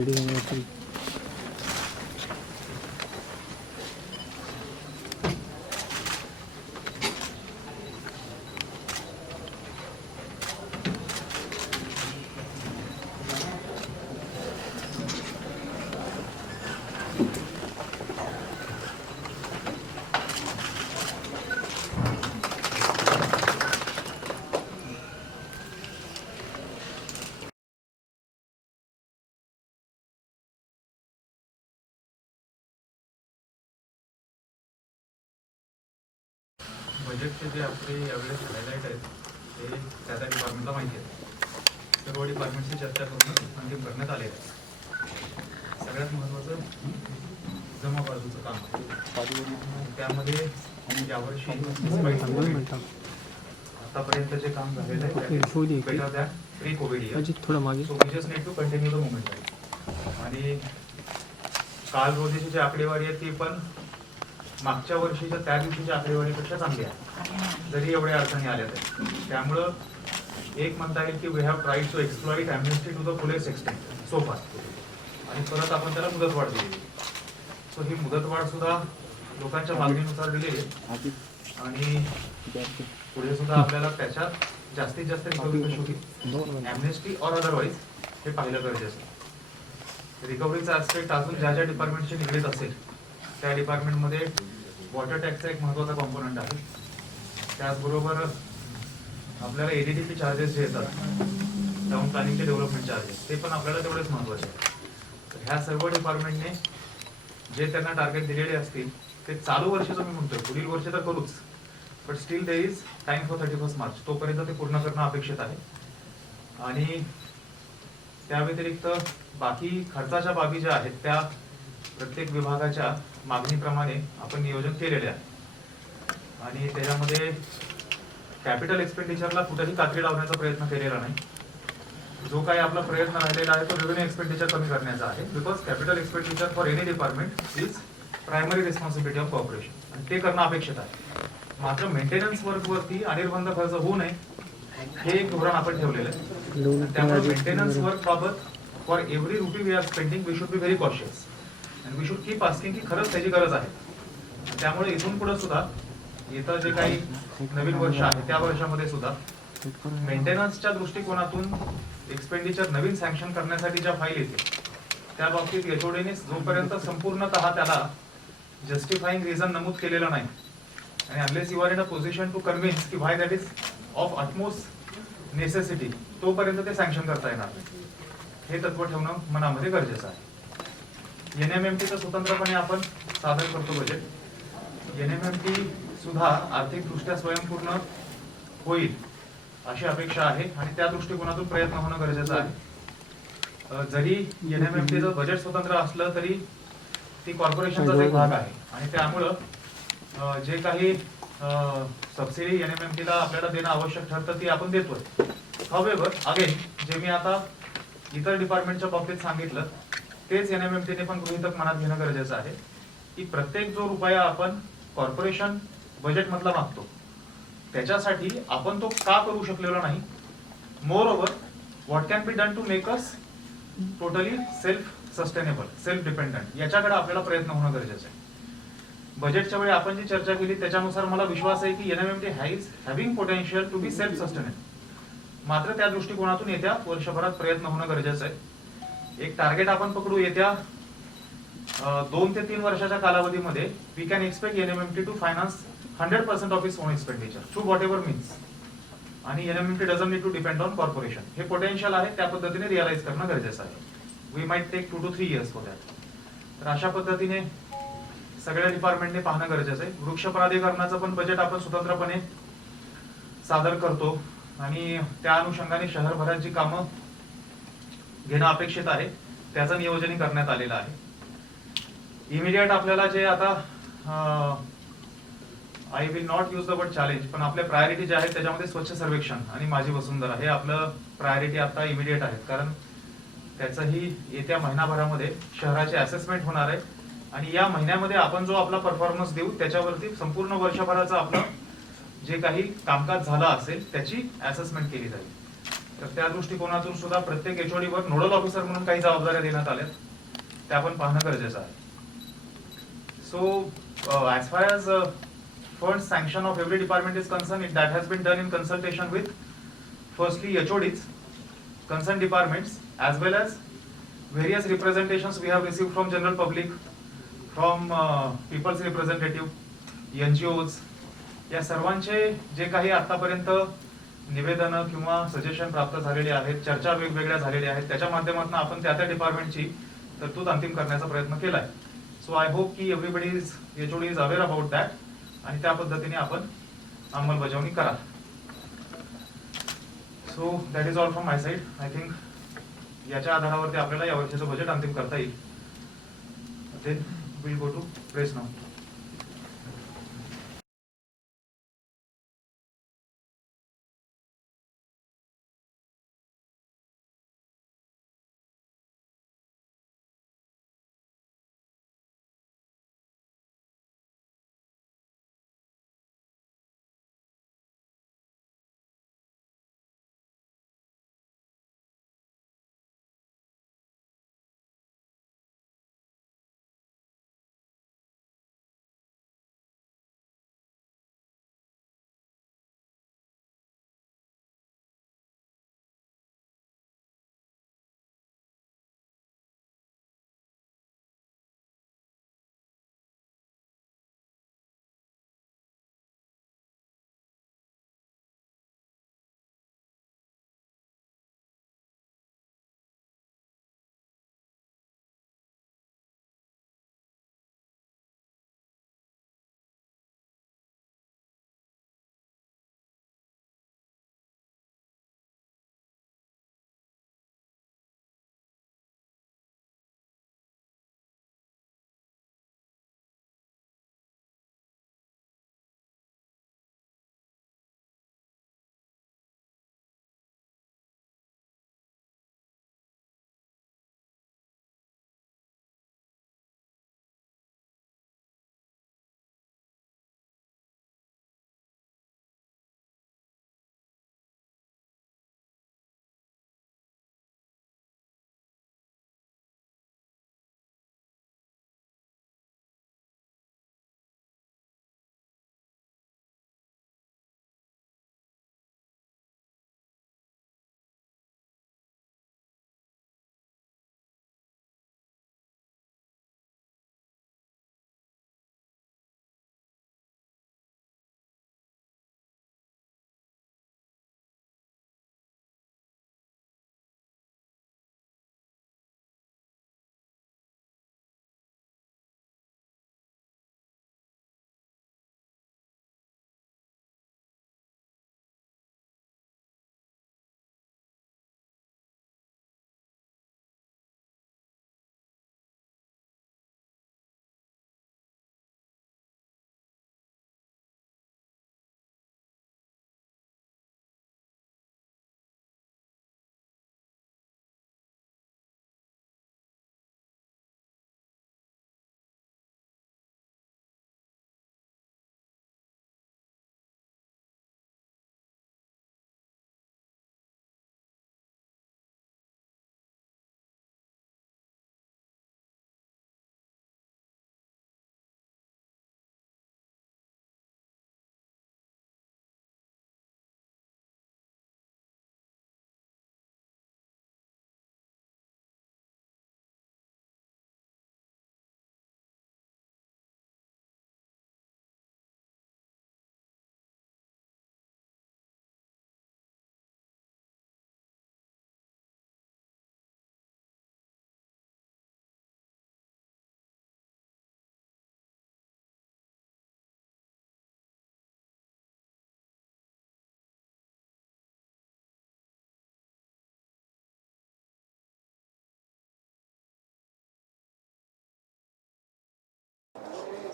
Video बजेटचे जे आपले यावेळेस हायलाईट आहेत ते त्या त्या डिपार्टमेंटला माहिती आहेत. सर्व डिपार्टमेंटची चर्चा करून अंतिम करण्यात आले आहे. सगळ्यात महत्त्वाचं जमा बाजूचं काम आहे. त्यामध्ये यावर्षी आतापर्यंत जे काम झालेलं आहे better than pre COVID year. थोडा मागे so we just need to continue the movement आहे. आणि काल रोजीची जी आकडेवारी आहे ती पण मागच्या वर्षीच्या त्या दिवशीच्या आकडेवारीपेक्षा चांगली आहे, जरी एवढ्या अडचणी आल्या तरी. त्यामुळं एक म्हणता येईल की we have tried to exploit amnesty to the fullest extent so far. आणि परत आपण त्याला मुदतवाढ दिली. सो ही मुदतवाढ सुद्धा लोकांच्या मागणीनुसार दिलेली आहे. आणि पुढे सुद्धा आपल्याला त्याच्या जास्तीत जास्त रिकव्हरी कशी होईल, ॲम्नेस्टी ऑर अदरवाईज, हे पाहिलं गरजेचं आहे. रिकव्हरीचा ॲस्पेक्ट अजून ज्या ज्या डिपार्टमेंटशी निगडीत असेल त्या डिपार्टमेंटमध्ये वॉटर टॅक्सचा एक महत्त्वाचा कॉम्पोनंट आहे. त्याचबरोबर आपल्याला ADDP चार्जेस जे येतात, टाउन प्लॅनिंगचे डेव्हलपमेंट चार्जेस, ते पण आपल्याला तेवढेच महत्त्वाचे आहेत. तर ह्या सर्व डिपार्टमेंटने जे त्यांना टार्गेट दिलेले असतील ते चालू वर्षाचं मी म्हणतोय, पुढील वर्ष तर करूच, but still there is time for 31 March, तोपर्यंत ते पूर्ण करणं अपेक्षित आहे. आणि त्या व्यतिरिक्त बाकी खर्चाच्या बाबी ज्या आहेत त्या प्रत्येक विभागाच्या मागणीप्रमाणे आपण नियोजन केलेले आहे. आणि त्याच्यामध्ये कॅपिटल एक्सपेंडिचरला कुठेही कात्री लावण्याचा प्रयत्न केलेला नाही. जो काही आपला प्रयत्न राहिलेला आहे तो रेव्हेन्यू एक्सपेंडिचर कमी करण्याचा आहे. Because capital expenditure for any department is primary responsibility of corporation, आणि ते करणं अपेक्षित आहे. मात्र मेंटेनन्स वर्कवरती अनिर्बंध खर्च होऊ नये हे एक धोरण आपण ठेवलेलं आहे. त्यामुळे मेंटेनन्स वर्क बाबत for every rupee we are spending we should be very cautious and we should keep asking की खरंच त्याची गरज आहे. त्यामुळे इथून पुढे सुद्धा येतं जे काही नवीन वर्ष आहे त्या वर्षामध्ये सुद्धा मेंटेनन्सच्या दृष्टिकोनातून एक्सपेंडिचर नवीन सँक्शन करण्यासाठी ज्या फाईल येते त्या बाबतीत एचओडीने जोपर्यंत संपूर्णतः त्याला जस्टिफाईंग रिझन नमूद केलेला नाही आणि unless you are in a position to convince की why that is of utmost necessity, तोपर्यंत ते सँक्शन करता येणार नाही. हे तत्व ठेवणं मनामध्ये गरजेचं आहे. NMMTचं स्वतंत्रपणे आपण सादर करतो बजेट. NMMT सुद्धा आर्थिकदृष्ट्या स्वयंपूर्ण होईल अशी अपेक्षा आहे आणि त्या दृष्टिकोनातून प्रयत्न होणं गरजेचं आहे. जरी NMMTचं बजेट स्वतंत्र असलं तरी ती कॉर्पोरेशनचाच एक भाग आहे आणि त्यामुळं जे काही सबसिडी NMMTला आपल्याला देणं आवश्यक ठरतं ती आपण देतोय. हवेवर अगेन जे मी आता इतर डिपार्टमेंटच्या बाबतीत सांगितलं तेच NMMTने पण गृहीतक मनात घेणं गरजेचं आहे की प्रत्येक जो रुपया आपण कॉर्पोरेशन बजेटमधला मागतो त्याच्यासाठी आपण तो का करू शकलेलो नाही. Moreover what can be done to make us totally self sustainable, self dependent, याच्याकडे आपल्याला प्रयत्न होणं गरजेचं आहे. बजेटच्या वेळी आपण जी चर्चा केली त्याच्यानुसार मला विश्वास आहे की NMMT is having potential to be self sustainable. मात्र त्या दृष्टिकोनातून येत्या वर्षभरात प्रयत्न होणं गरजेचं आहे. एक टार्गेट आपण पकडू, येत्या 2 ते 3 वर्षाच्या कालावधीमध्ये we can expect NMMT to finance 100% of its own expenditure through whatever means. आणि NMMT doesn't need to depend on corporation. हे पोटेन्शियल आहे, त्या पद्धतीने रिअलाइज करणं गरजेचं आहे. We might take 2 to 3 years for that. तर अशा पद्धतीने सगळ्या डिपार्टमेंटने पाहणं गरजेचं आहे. वृक्ष प्राधिकरणाचं पण बजेट आपण स्वतंत्रपणे सादर करतो आणि त्या अनुषंगाने शहरभरात जी कामं घेणं अपेक्षित आहे त्याचं नियोजन करण्यात आलेलं आहे. इमिडिएट आपल्याला जे आता I will not use the word challenge, पण आपल्या प्रायोरिटी जे आहेत त्याच्यामध्ये स्वच्छ सर्वेक्षण आणि माझी वसुंधरा हे आपलं प्रायोरिटी आता इमिडिएट आहेत. कारण त्याचंही येत्या महिनाभरामध्ये शहराचे असेसमेंट होणार आहे आणि या महिन्यामध्ये आपण जो आपला परफॉर्मन्स देऊ त्याच्यावरती संपूर्ण वर्षभराचं आपलं जे काही कामकाज झालं असेल त्याची असेसमेंट केली जाईल. तर त्या दृष्टिकोनातून सुद्धा प्रत्येक एचओडी वर नोडल ऑफिसर म्हणून काही जबाबदाऱ्या देण्यात आल्या, त्या आपण पाहणं गरजेचं आहे. So as far as fund sanction of every department is concern, that has been done in consultation with firstly HODs, concern departments, as well as various representations we have received from general public, from people's representative, NGOs. या सर्वांचे जे काही आतापर्यंत निवेदनं किंवा suggestion प्राप्त झालेले आहेत, चर्चा वेगवेगळ्या झालेल्या आहेत, त्याच्या माध्यमातून आपण त्या डिपार्टमेंटची तरतूद अंतिम करण्याचा प्रयत्न केलाय. सो आय होप की everybody is HOD is aware about that, आणि त्या पद्धतीने आपण अंमलबजावणी करा. So that is all from my side. I think याच्या आधारावरती आपल्याला या वर्षाचं बजेट अंतिम करता येईल. Then will go to press now.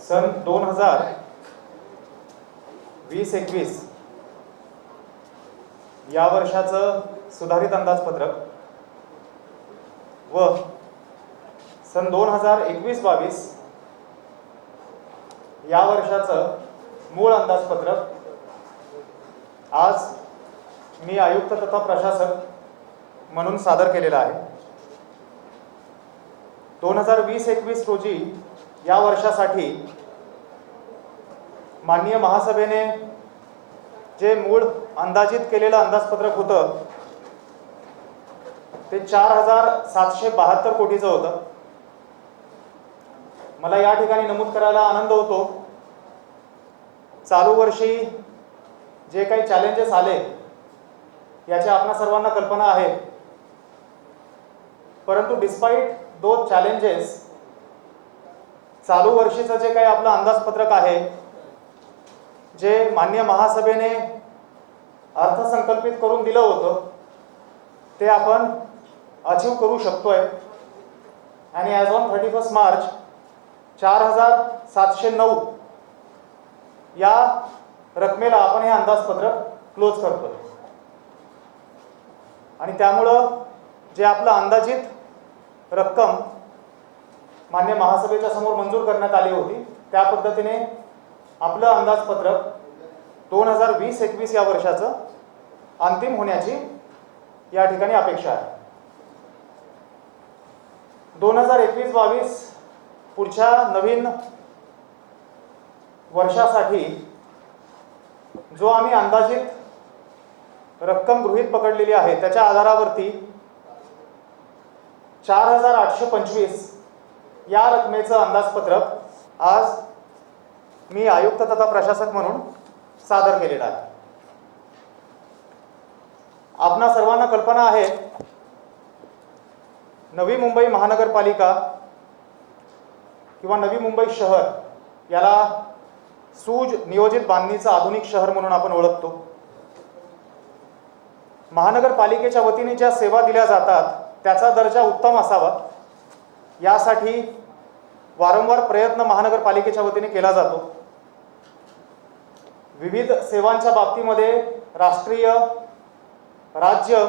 सन 2020-21 या वर्षाचं सुधारित अंदाजपत्रक व सन 2021-22 या वर्षाचं मूळ अंदाजपत्रक आज मी आयुक्त तथा प्रशासक म्हणून सादर केलेला आहे. 2020-21 रोजी या वर्षासाठी माननीय महासभेने जे मूळ अंदाजित केलेलं अंदाजपत्रक होतं ते 4,772 कोटीचं होतं. मला या ठिकाणी नमूद करायला आनंद होतो, चालू वर्षी जे काही चॅलेंजेस आले याची आपणा सर्वांना कल्पना आहे, परंतु डिस्पाइट दोज चॅलेंजेस चालू वर्षीचं जे काही आपलं अंदाजपत्रक आहे, जे माननीय महासभेने अर्थसंकल्पित करून दिलं होतं ते आपण अचीव करू शकतोय. आणि ॲज ऑन 31 मार्च 4,709 या रकमेला आपण हे अंदाजपत्रक क्लोज करतोय. आणि त्यामुळं जे आपलं अंदाजित रक्कम मान्य महासभेच्या समोर मंजूर करण्यात आली होती त्या पद्धतीने आपलं अंदाजपत्रक 2020-21 या वर्षाचं अंतिम होण्याची या ठिकाणी अपेक्षा आहे. 2021-22 पुढच्या नवीन वर्षासाठी जो आम्ही अंदाजित रक्कम गृहीत पकडलेली आहे त्याच्या आधारावरती 4,825 या रकमेचं अंदाजपत्रक आज मी आयुक्त तथा प्रशासक म्हणून सादर केलेलं आहे. आपणा सर्वांना कल्पना आहे, नवी मुंबई महानगरपालिका किंवा नवी मुंबई शहर याला सूज नियोजित बांधणीचं आधुनिक शहर म्हणून आपण ओळखतो. महानगरपालिकेच्या वतीने ज्या सेवा दिल्या जातात त्याचा दर्जा उत्तम असावा यासाठी वारंवार प्रयत्न महानगरपालिकेच्या वतीने केला जातो. विविध सेवांच्या बाबतीमध्ये राष्ट्रीय, राज्य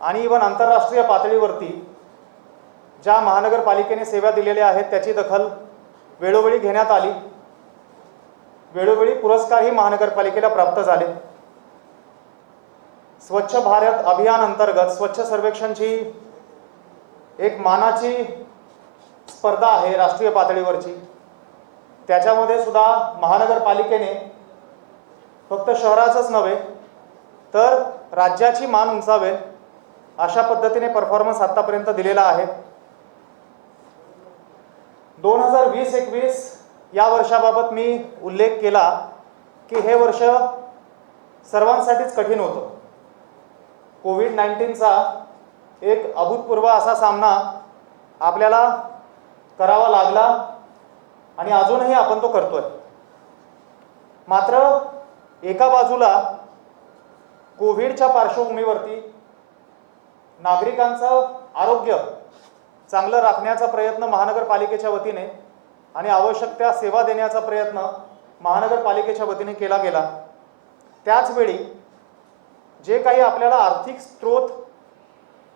आणि इव्हन आंतरराष्ट्रीय पातळीवरती ज्या महानगरपालिकेने सेवा दिलेल्या आहेत त्याची दखल वेळोवेळी घेण्यात आली. वेळोवेळी पुरस्कारही महानगरपालिकेला प्राप्त झाले. स्वच्छ भारत अभियान अंतर्गत स्वच्छ सर्वेक्षणची एक मानाची स्पर्धा आहे राष्ट्रीय पातळीवरची. त्याच्यामध्ये सुद्धा महानगरपालिकेने फक्त शहराचंच नव्हे तर राज्याची मान उंचावेल अशा पद्धतीने परफॉर्मन्स आतापर्यंत दिलेला आहे. 2020-21 या वर्षाबाबत मी उल्लेख केला की हे वर्ष सर्वांसाठीच कठीण होतं. कोविड-19चा एक अभूतपूर्व असा सामना आपल्याला करावा लागला आणि अजूनही आपण तो करतोय. मात्र एका बाजूला कोविडच्या पार्श्वभूमीवरती नागरिकांचं आरोग्य चांगलं राखण्याचा प्रयत्न महानगरपालिकेच्या वतीने आणि आवश्यक त्या सेवा देण्याचा प्रयत्न महानगरपालिकेच्या वतीने केला गेला. त्याचवेळी जे काही आपल्याला आर्थिक स्रोत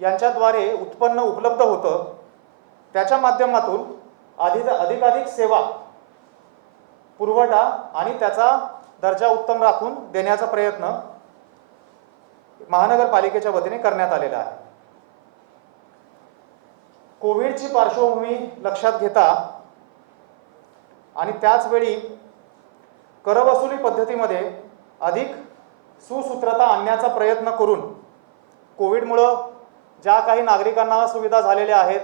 यांच्याद्वारे उत्पन्न उपलब्ध होतं त्याच्या माध्यमातून अधिकाधिक सेवा पुरवठा आणि त्याचा दर्जा उत्तम राखून देण्याचा प्रयत्न महानगरपालिकेच्या वतीने करण्यात आलेला आहे. कोविडची पार्श्वभूमी लक्षात घेता आणि त्याचवेळी करवसुली पद्धतीमध्ये अधिक सुसूत्रता आणण्याचा प्रयत्न करून कोविडमुळं ज्या काही नागरिकांना सुविधा झालेल्या आहेत,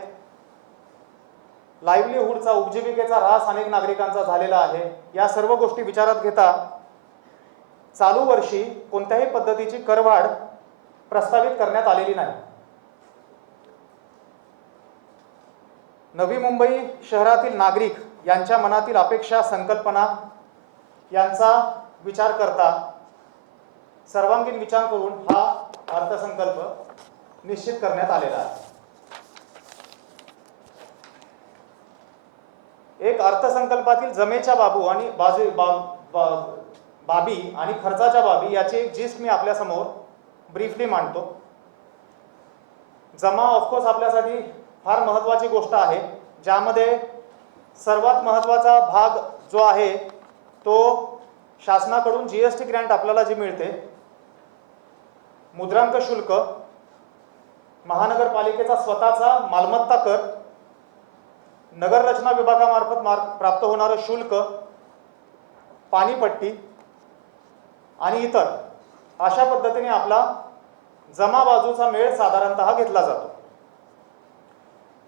लाईव्हलीहूडचा उपजीविकेचा ऱ्हास अनेक नागरिकांचा झालेला आहे, या सर्व गोष्टी विचारात घेता चालू वर्षी कोणत्याही पद्धतीची करवाढ प्रस्तावित करण्यात आलेली नाही. नवी मुंबई शहरातील नागरिक यांच्या मनातील अपेक्षा, संकल्पना यांचा विचार करता सर्वांगीण विचार करून हा अर्थसंकल्प निश्चित करण्यात आलेला आहे. एक अर्थसंकल्पातील जमेच्या बाबू आणि बाबी आणि खर्चाच्या बाबी याची एक जिस्ट मी आपल्यासमोर ब्रीफली मांडतो. जमा ऑफकोर्स आपल्यासाठी फार महत्त्वाची गोष्ट आहे, ज्यामध्ये सर्वात महत्त्वाचा भाग जो आहे तो शासनाकडून GST ग्रँट आपल्याला जी मिळते, मुद्रांक शुल्क महानगरपालिकेचा स्वतःचा मालमत्ता कर, नगररचना विभागामार्फत प्राप्त होणारं शुल्क, पाणीपट्टी आणि इतर अशा पद्धतीने आपला जमा बाजूचा मेळ साधारणतः घेतला जातो.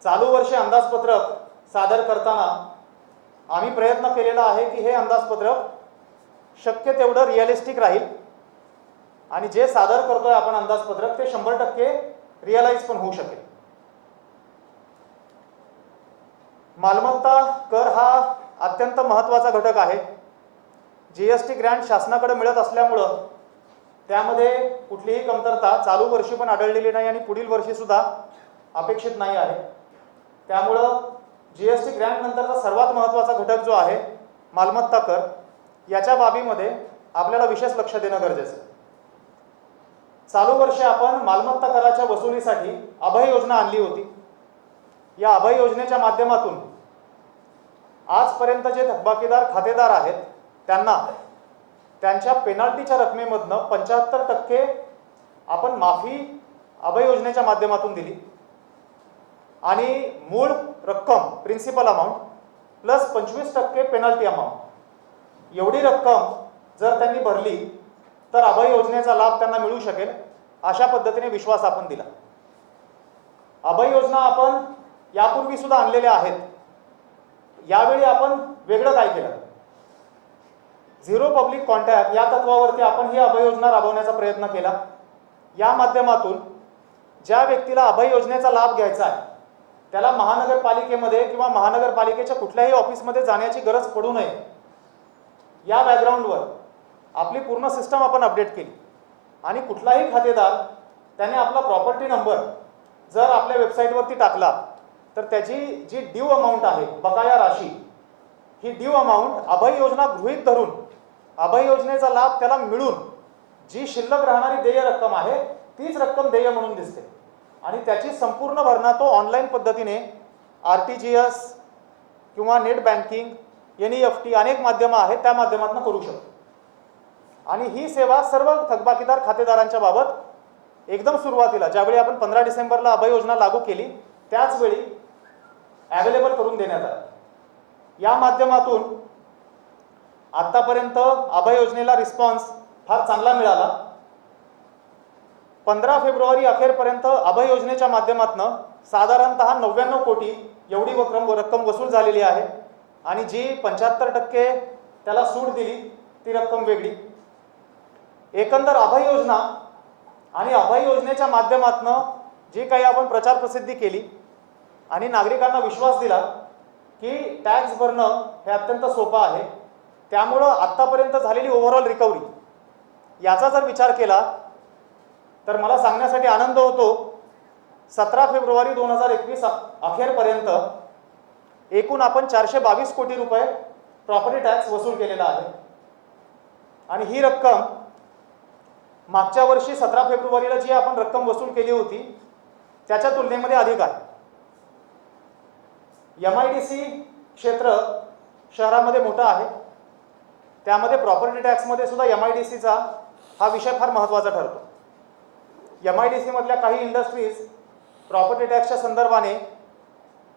चालू वर्षी अंदाजपत्रक सादर करताना आम्ही प्रयत्न केलेला आहे की हे अंदाजपत्रक शक्य तेवढं रिअलिस्टिक राहील आणि जे सादर करतोय आपण अंदाजपत्रक ते 100% रिअलाइज पण होऊ शकेल. मालमत्ता कर हा अत्यंत महत्त्वाचा घटक आहे. जीएसटी ग्रँट शासनाकडे मिळत असल्यामुळं त्यामध्ये कुठलीही कमतरता चालू वर्षी पण आढळलेली नाही आणि पुढील वर्षी सुद्धा अपेक्षित नाही आहे. त्यामुळं जीएसटी ग्रँट नंतरचा सर्वात महत्त्वाचा घटक जो आहे मालमत्ता कर, याच्या बाबीमध्ये आपल्याला विशेष लक्ष देणं गरजेचं आहे. चालू वर्षी आपण मालमत्ता कराच्या वसुलीसाठी अभय योजना आणली होती. या अभय योजनेच्या माध्यमातून आजपर्यंत जे थकबाकीदार खातेदार आहेत त्यांना त्यांच्या पेनाल्टीच्या रकमेमधनं 75% आपण माफी अभय योजनेच्या माध्यमातून दिली आणि मूळ रक्कम principal amount plus 25% penalty amount एवढी रक्कम जर त्यांनी भरली तर अभय योजनेचा लाभ त्यांना मिळू शकेल अशा पद्धतीने विश्वास आपण दिला. अभय योजना आपण यापूर्वी सुद्धा आणलेल्या आहेत. यावेळी आपण वेगळं काय केलं? झिरो पब्लिक कॉन्टॅक्ट या तत्वावरती आपण ही अभय योजना राबवण्याचा प्रयत्न केला. या माध्यमातून ज्या व्यक्तीला अभय योजनेचा लाभ घ्यायचा आहे त्याला महानगरपालिकेमध्ये किंवा महानगरपालिकेच्या कुठल्याही ऑफिसमध्ये जाण्याची गरज पडू नये या बॅकग्राऊंडवर आपली पूर्ण सिस्टम आपण अपडेट केली आणि कुठलाही खातेदार त्याने आपला प्रॉपर्टी नंबर जर आपल्या वेबसाईटवरती टाकला तर त्याची जी ड्यू अमाऊंट आहे, बकाया राशी, ही ड्यू अमाऊंट अभय योजना गृहीत धरून अभय योजनेचा लाभ त्याला मिळून जी शिल्लक राहणारी देय रक्कम आहे तीच रक्कम देय म्हणून दिसते आणि त्याची संपूर्ण भरणा तो ऑनलाईन पद्धतीने RTGS किंवा नेट बँकिंग, NEFT अनेक माध्यमं आहेत त्या माध्यमातून करू शकतो. आणि ही सेवा सर्व थकबाकीदार खातेदारांच्या बाबत एकदम सुरुवातीला ज्यावेळी आपण 15 डिसेंबरला अभय योजना लागू केली त्याच वेळी अवेलेबल करून देण्यात आला. या माध्यमातून आतापर्यंत अभय योजनेला रिस्पॉन्स फार चांगला मिळाला. 15 फेब्रुवारी अखेरपर्यंत अभय योजनेच्या माध्यमातून साधारणतः 99 कोटी एवढी रक्कम वसूल झालेली आहे आणि जी 75% त्याला सूट दिली ती रक्कम वेगळी. एकंदर अभय योजना आणि अभय योजनेच्या माध्यमातून जी काही आपण प्रचार प्रसिद्धी केली आणि नागरिकांना विश्वास दिला की टॅक्स भरणं हे अत्यंत सोपं आहे, त्यामुळं आत्तापर्यंत झालेली ओव्हरऑल रिकव्हरी याचा जर विचार केला तर मला सांगण्यासाठी आनंद होतो 17 फेब्रुवारी 2021 अखेरपर्यंत एकूण आपण 422 कोटी रुपये प्रॉपर्टी टॅक्स वसूल केलेला आहे आणि ही रक्कम मागच्या वर्षी 17 फेब्रुवारीला जी आपण रक्कम वसूल केली होती त्याच्या तुलनेमध्ये अधिक आहे. MIDC क्षेत्र शहरामध्ये मोठं आहे, त्यामध्ये प्रॉपर्टी टॅक्समध्ये सुद्धा MIDCचा हा विषय फार महत्त्वाचा ठरतो. MIDC मधल्या काही इंडस्ट्रीज प्रॉपर्टी टॅक्सच्या संदर्भाने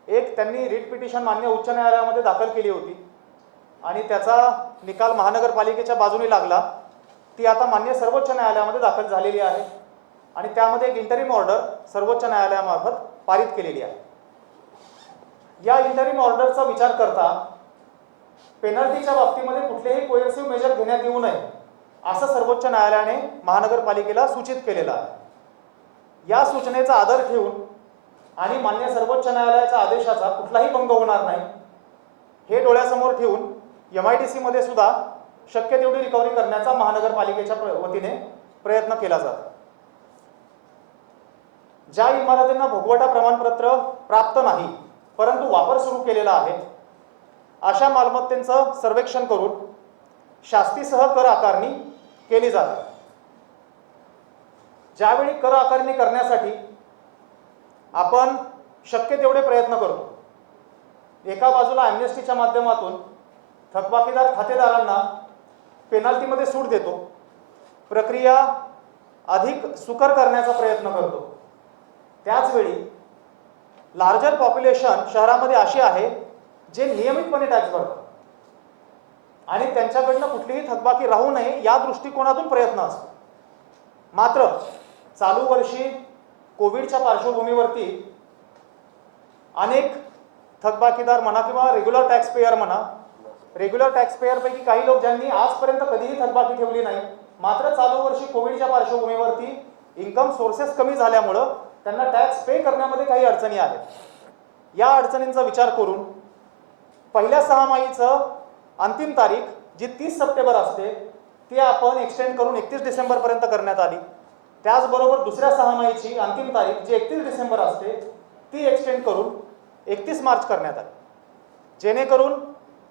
एक त्यांनी रिट पिटिशन मान्य उच्च न्यायालयामध्ये दाखल केली होती आणि त्याचा निकाल महानगरपालिकेच्या बाजूने लागला. ती आता मान्य सर्वोच्च न्यायालयामध्ये दाखल झालेली आहे आणि त्यामध्ये एक इंटरिम ऑर्डर सर्वोच्च न्यायालयामार्फत पारित केलेली आहे. या इंटरिम ऑर्डरचा विचार करता पेनल्टीच्या बाबतीमध्ये कुठलेही कोएर्सिव्ह मेजर घेण्यात येऊ नये असं सर्वोच्च न्यायालयाने महानगरपालिकेला सूचित केलेलं आहे. या सूचनेचा आदर ठेवून आणि मान्य सर्वोच्च न्यायालयाच्या आदेशाचा कुठलाही भंग होणार नाही हे डोळ्यासमोर ठेवून MIDC मध्ये सुद्धा शक्य तेवढी रिकव्हरी करण्याचा महानगरपालिकेच्या वतीने प्रयत्न केला जातो. ज्या इमारतींना भोगवटा प्रमाणपत्र प्राप्त नाही परंतु वापर सुरू केलेला आहे अशा मालमत्तेचं सर्वेक्षण करून शास्तीसह कर आकारणी केली जाते. ज्यावेळी कर आकारणी करण्यासाठी आपण शक्य तेवढे प्रयत्न करतो. एका बाजूला ॲम्नेस्टीच्या माध्यमातून थकबाकीदार खातेदारांना पेनाल्टीमध्ये सूट देतो, प्रक्रिया अधिक सुकर करण्याचा प्रयत्न करतो. त्याचवेळी लार्जर पॉप्युलेशन शहरामध्ये अशी आहे जे नियमितपणे टॅक्स भरतात आणि त्यांच्याकडनं कुठलीही थकबाकी राहू नये या दृष्टिकोनातून प्रयत्न असतो. मात्र चालू वर्षी कोविडच्या पार्श्वभूमीवरती अनेक थकबाकीदार म्हणा किंवा रेग्युलर टॅक्स पेयर म्हणा, रेग्युलर टॅक्स पेयरपैकी काही लोक ज्यांनी आजपर्यंत कधीही थकबाकी ठेवली नाही, मात्र चालू वर्षी कोविडच्या पार्श्वभूमीवरती इन्कम सोर्सेस कमी झाल्यामुळं त्यांना टॅक्स पे करण्यामध्ये काही अडचणी आहेत. या अडचणींचा विचार करून पहिल्या सहामाहीचं अंतिम तारीख जी 30 सप्टेंबर असते ती आपण एक्सटेंड करून 31 डिसेंबरपर्यंत करण्यात आली. त्याचबरोबर दुसऱ्या सहामाहीची अंतिम तारीख जी 31 डिसेंबर असते ती एक्सटेंड करून 31 मार्च करण्यात आली, जेणेकरून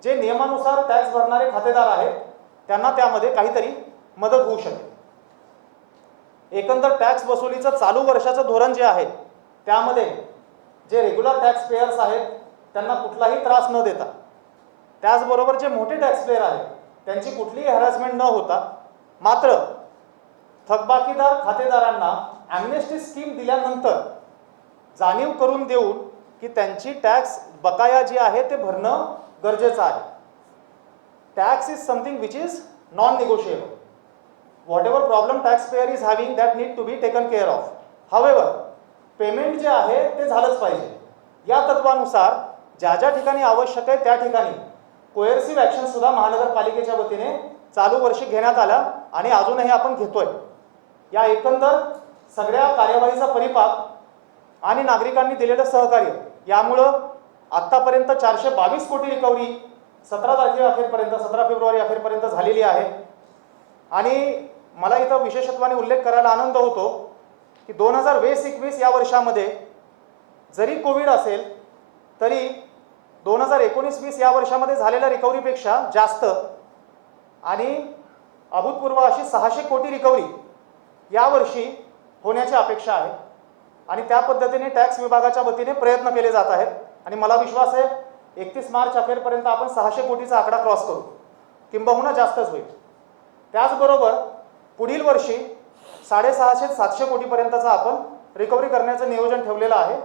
जे नियमानुसार टॅक्स भरणारे खातेदार आहेत त्यांना त्यामध्ये काहीतरी मदत होऊ शकेल. एकंदर टॅक्स वसुलीचं चालू वर्षाचं धोरण जे आहे त्यामध्ये जे रेग्युलर टॅक्स पेयर्स आहेत त्यांना कुठलाही त्रास न देता, त्याचबरोबर जे मोठे टॅक्स पेयर आहेत त्यांची कुठलीही हॅरॅसमेंट न होता, मात्र थकबाकीदार खातेदारांना ॲम्नेस्टी स्कीम दिल्यानंतर जाणीव करून देऊन की त्यांची टॅक्स बकाया जी आहे ते भरणं गरजेचं आहे. Tax is something which is non negotiable. whatever problem taxpayer is having that need to be taken care of. However, payment जे आहे ते झालंच पाहिजे. या तत्वानुसार ज्या ज्या ठिकाणी आवश्यक आहे त्या ठिकाणी कोएर्सिव्ह ॲक्शन सुद्धा महानगरपालिकेच्या वतीने चालू वर्षी घेण्यात आला आणि अजूनही आपण घेतोय. या एकंदर सगळ्या कार्यवाहीचा परिपाक आणि नागरिकांनी दिलेलं सहकार्य यामुळं आत्तापर्यंत 422 कोटी रिकव्हरी 17 फेब्रुवारी अखेरपर्यंत झालेली आहे. आणि मला इथं विशेषत्वाने उल्लेख करायला आनंद होतो की 2020-21 या वर्षामध्ये जरी कोविड असेल तरी 2019-20 या वर्षामध्ये झालेल्या रिकव्हरीपेक्षा जास्त आणि अभूतपूर्व अशी 600 कोटी रिकव्हरी यावर्षी होण्याची अपेक्षा आहे. आणि त्या पद्धतीने टॅक्स विभागाच्या वतीने प्रयत्न केले जात आहेत आणि मला विश्वास आहे 31 मार्च अखेरपर्यंत आपण 600 कोटीचा आकडा क्रॉस करू, किंबहुना जास्तच होईल. त्याचबरोबर पुढील वर्षी 650-700 कोटीपर्यंतचा आपण रिकव्हरी करण्याचं नियोजन ठेवलेलं आहे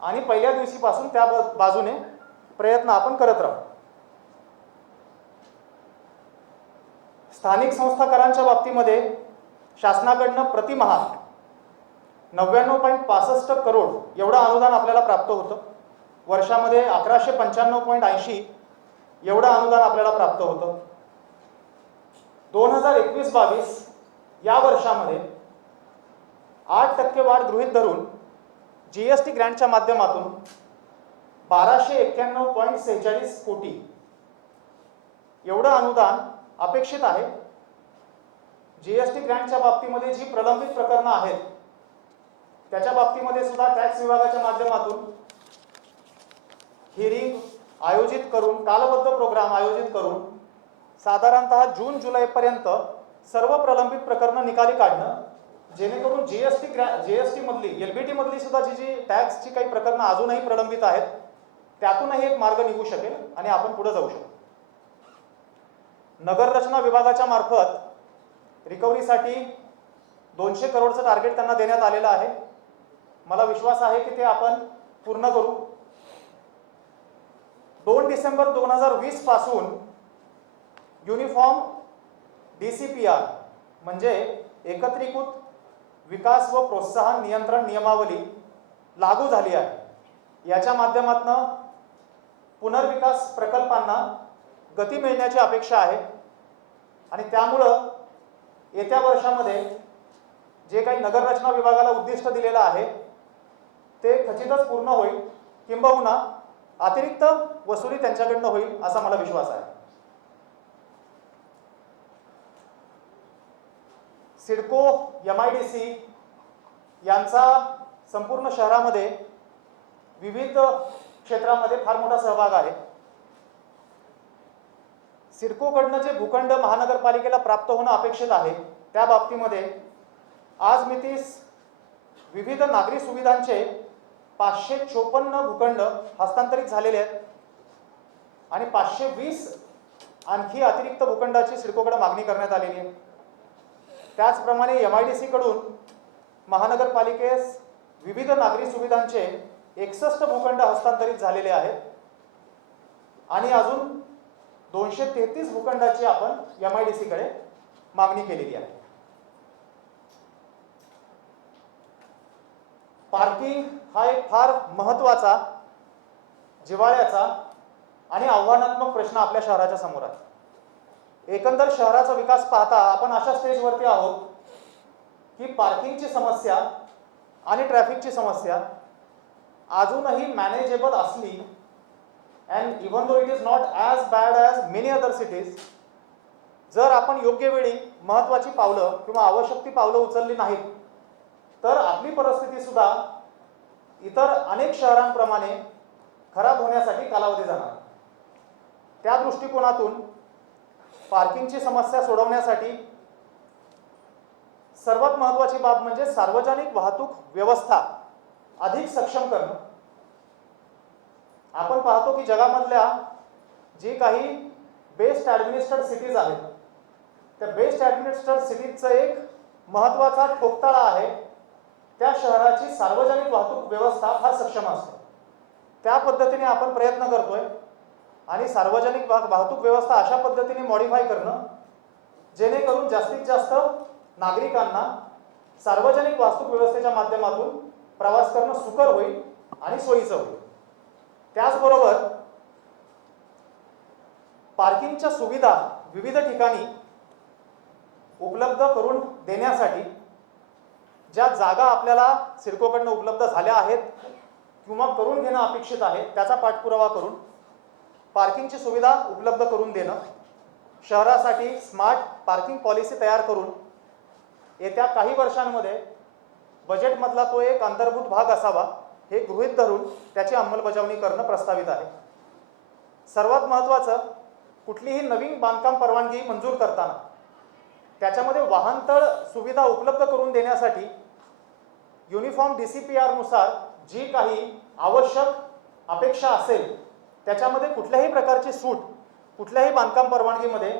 आणि पहिल्या दिवशीपासून त्या बाजूने प्रयत्न आपण करत राहू. स्थानिक संस्था करांच्या बाबतीमध्ये शासनाकडनं प्रतिमहा 99.65 करोड एवढं अनुदान आपल्याला प्राप्त होतं. वर्षामध्ये 1195.80 एवढं अनुदान आपल्याला प्राप्त होतं. 2021-22 या वर्षामध्ये 8% वाढ गृहीत धरून GST ग्रँटच्या माध्यमातून 1291.46 कोटी एवढं अनुदान अपेक्षित आहे. GST ग्रँटच्या बाबतीमध्ये जी प्रलंबित प्रकरणं आहेत त्याच्या बाबतीमध्ये सुद्धा टॅक्स विभागाच्या माध्यमातून हिअरिंग आयोजित करून कालबद्ध प्रोग्राम आयोजित करून साधारणतः जून-जुलैपर्यंत सर्व प्रलंबित प्रकरणं निकाली काढणं, जेणेकरून जीएसटी मधली LBT मधली सुद्धा जी टॅक्सची काही प्रकरणं अजूनही प्रलंबित आहेत त्यातूनही एक मार्ग निघू शकेल आणि आपण पुढे जाऊ शकू. नगररचना विभागाच्या मार्फत रिकव्हरीसाठी 200 करोडचं टार्गेट त्यांना देण्यात आलेलं आहे. मला विश्वास आहे की ते आपण पूर्ण करू. 2 डिसेंबर 2020 पासून युनिफॉर्म DCPR म्हणजे एकत्रीकृत विकास व प्रोत्साहन नियंत्रण नियमावली लागू झाली आहे. याच्या माध्यमातून पुनर्विकास प्रकल्पांना गती मिळण्याची अपेक्षा आहे आणि त्यामुळं येत्या वर्षामध्ये जे काही नगररचना विभागाला उद्दिष्ट दिलेलं आहे ते खचितच पूर्ण होईल, किंबहुना अतिरिक्त वसुली त्यांच्याकडनं होईल असा मला विश्वास आहे. सिडको MIDC यांचा संपूर्ण शहरामध्ये विविध क्षेत्रामध्ये फार मोठा सहभाग आहे. सिडकोकडनं जे भूखंड महानगरपालिकेला प्राप्त होणं अपेक्षित आहे त्या बाबतीमध्ये आज मितीस विविध नागरी सुविधांचे 554 भूखंड हस्तांतरित झालेले आहेत आणि 520 आणखी अतिरिक्त भूखंडाची सिडकोकडे मागणी करण्यात आलेली आहे. त्याचप्रमाणे MIDC कडून महानगरपालिकेस विविध नागरी सुविधांचे 61 भूखंड हस्तांतरित झालेले आहेत आणि अजून 233 भूखंडाची आपण MIDC कडे मागणी केलेली आहे. पार्किंग हा एक फार महत्त्वाचा, जिव्हाळ्याचा आणि आव्हानात्मक प्रश्न आपल्या शहराच्या समोर आहे. एकंदर शहराचा विकास पाहता आपण अशा स्टेजवरती आहोत की पार्किंगची समस्या आणि ट्रॅफिकची समस्या अजूनही मॅनेजेबल असली, and even though it is not as bad as many other cities, जर आपण योग्य वेळी महत्त्वाची पावलं किंवा आवश्यक ती पावलं उचलली नाहीत तर आपली परिस्थिती सुद्धा इतर अनेक शहरांप्रमाणे खराब होण्यासाठी कालावधी जाणार. त्या दृष्टिकोनातून पार्किंगची समस्या सोडवण्यासाठी सर्वात महत्त्वाची बाब म्हणजे सार्वजनिक वाहतूक व्यवस्था अधिक सक्षम करणं. आपण पाहतो की जगामधल्या जी काही बेस्ट ॲडमिनिस्ट्रेटेड सिटीज आहेत, त्या बेस्ट ॲडमिनिस्ट्रेटेड सिटीजचं एक महत्त्वाचा ठोकताळा आहे त्या शहराची सार्वजनिक वाहतूक व्यवस्था फार सक्षम असते. त्या पद्धतीने आपण प्रयत्न करतोय आणि सार्वजनिक वाहतूक व्यवस्था अशा पद्धतीने मॉडिफाय करणं जेणेकरून जास्तीत जास्त नागरिकांना सार्वजनिक वाहतूक व्यवस्थेच्या माध्यमातून प्रवास करणं सुकर होईल आणि सोयीचं होईल. त्याचबरोबर पार्किंगच्या सुविधा विविध ठिकाणी उपलब्ध करून देण्यासाठी ज्या जागा आपल्याला सिडकोकडनं उपलब्ध झाल्या आहेत किंवा करून घेणं अपेक्षित आहे त्याचा पाठपुरावा करून पार्किंगची सुविधा उपलब्ध करून देणं, शहरासाठी स्मार्ट पार्किंग पॉलिसी तयार करून येत्या काही वर्षांमध्ये बजेटमधला तो एक अंतर्भूत भाग असावा हे गृहीत धरून त्याची अंमलबजावणी करणं प्रस्तावित आहे. सर्वात महत्त्वाचं, कुठलीही नवीन बांधकाम परवानगी मंजूर करताना त्याच्यामध्ये वाहनतळ सुविधा उपलब्ध करून देण्यासाठी युनिफॉर्म DCPR नुसार जी काही आवश्यक अपेक्षा असेल त्याच्यामध्ये कुठल्याही प्रकारची सूट कुठल्याही बांधकाम परवानगीमध्ये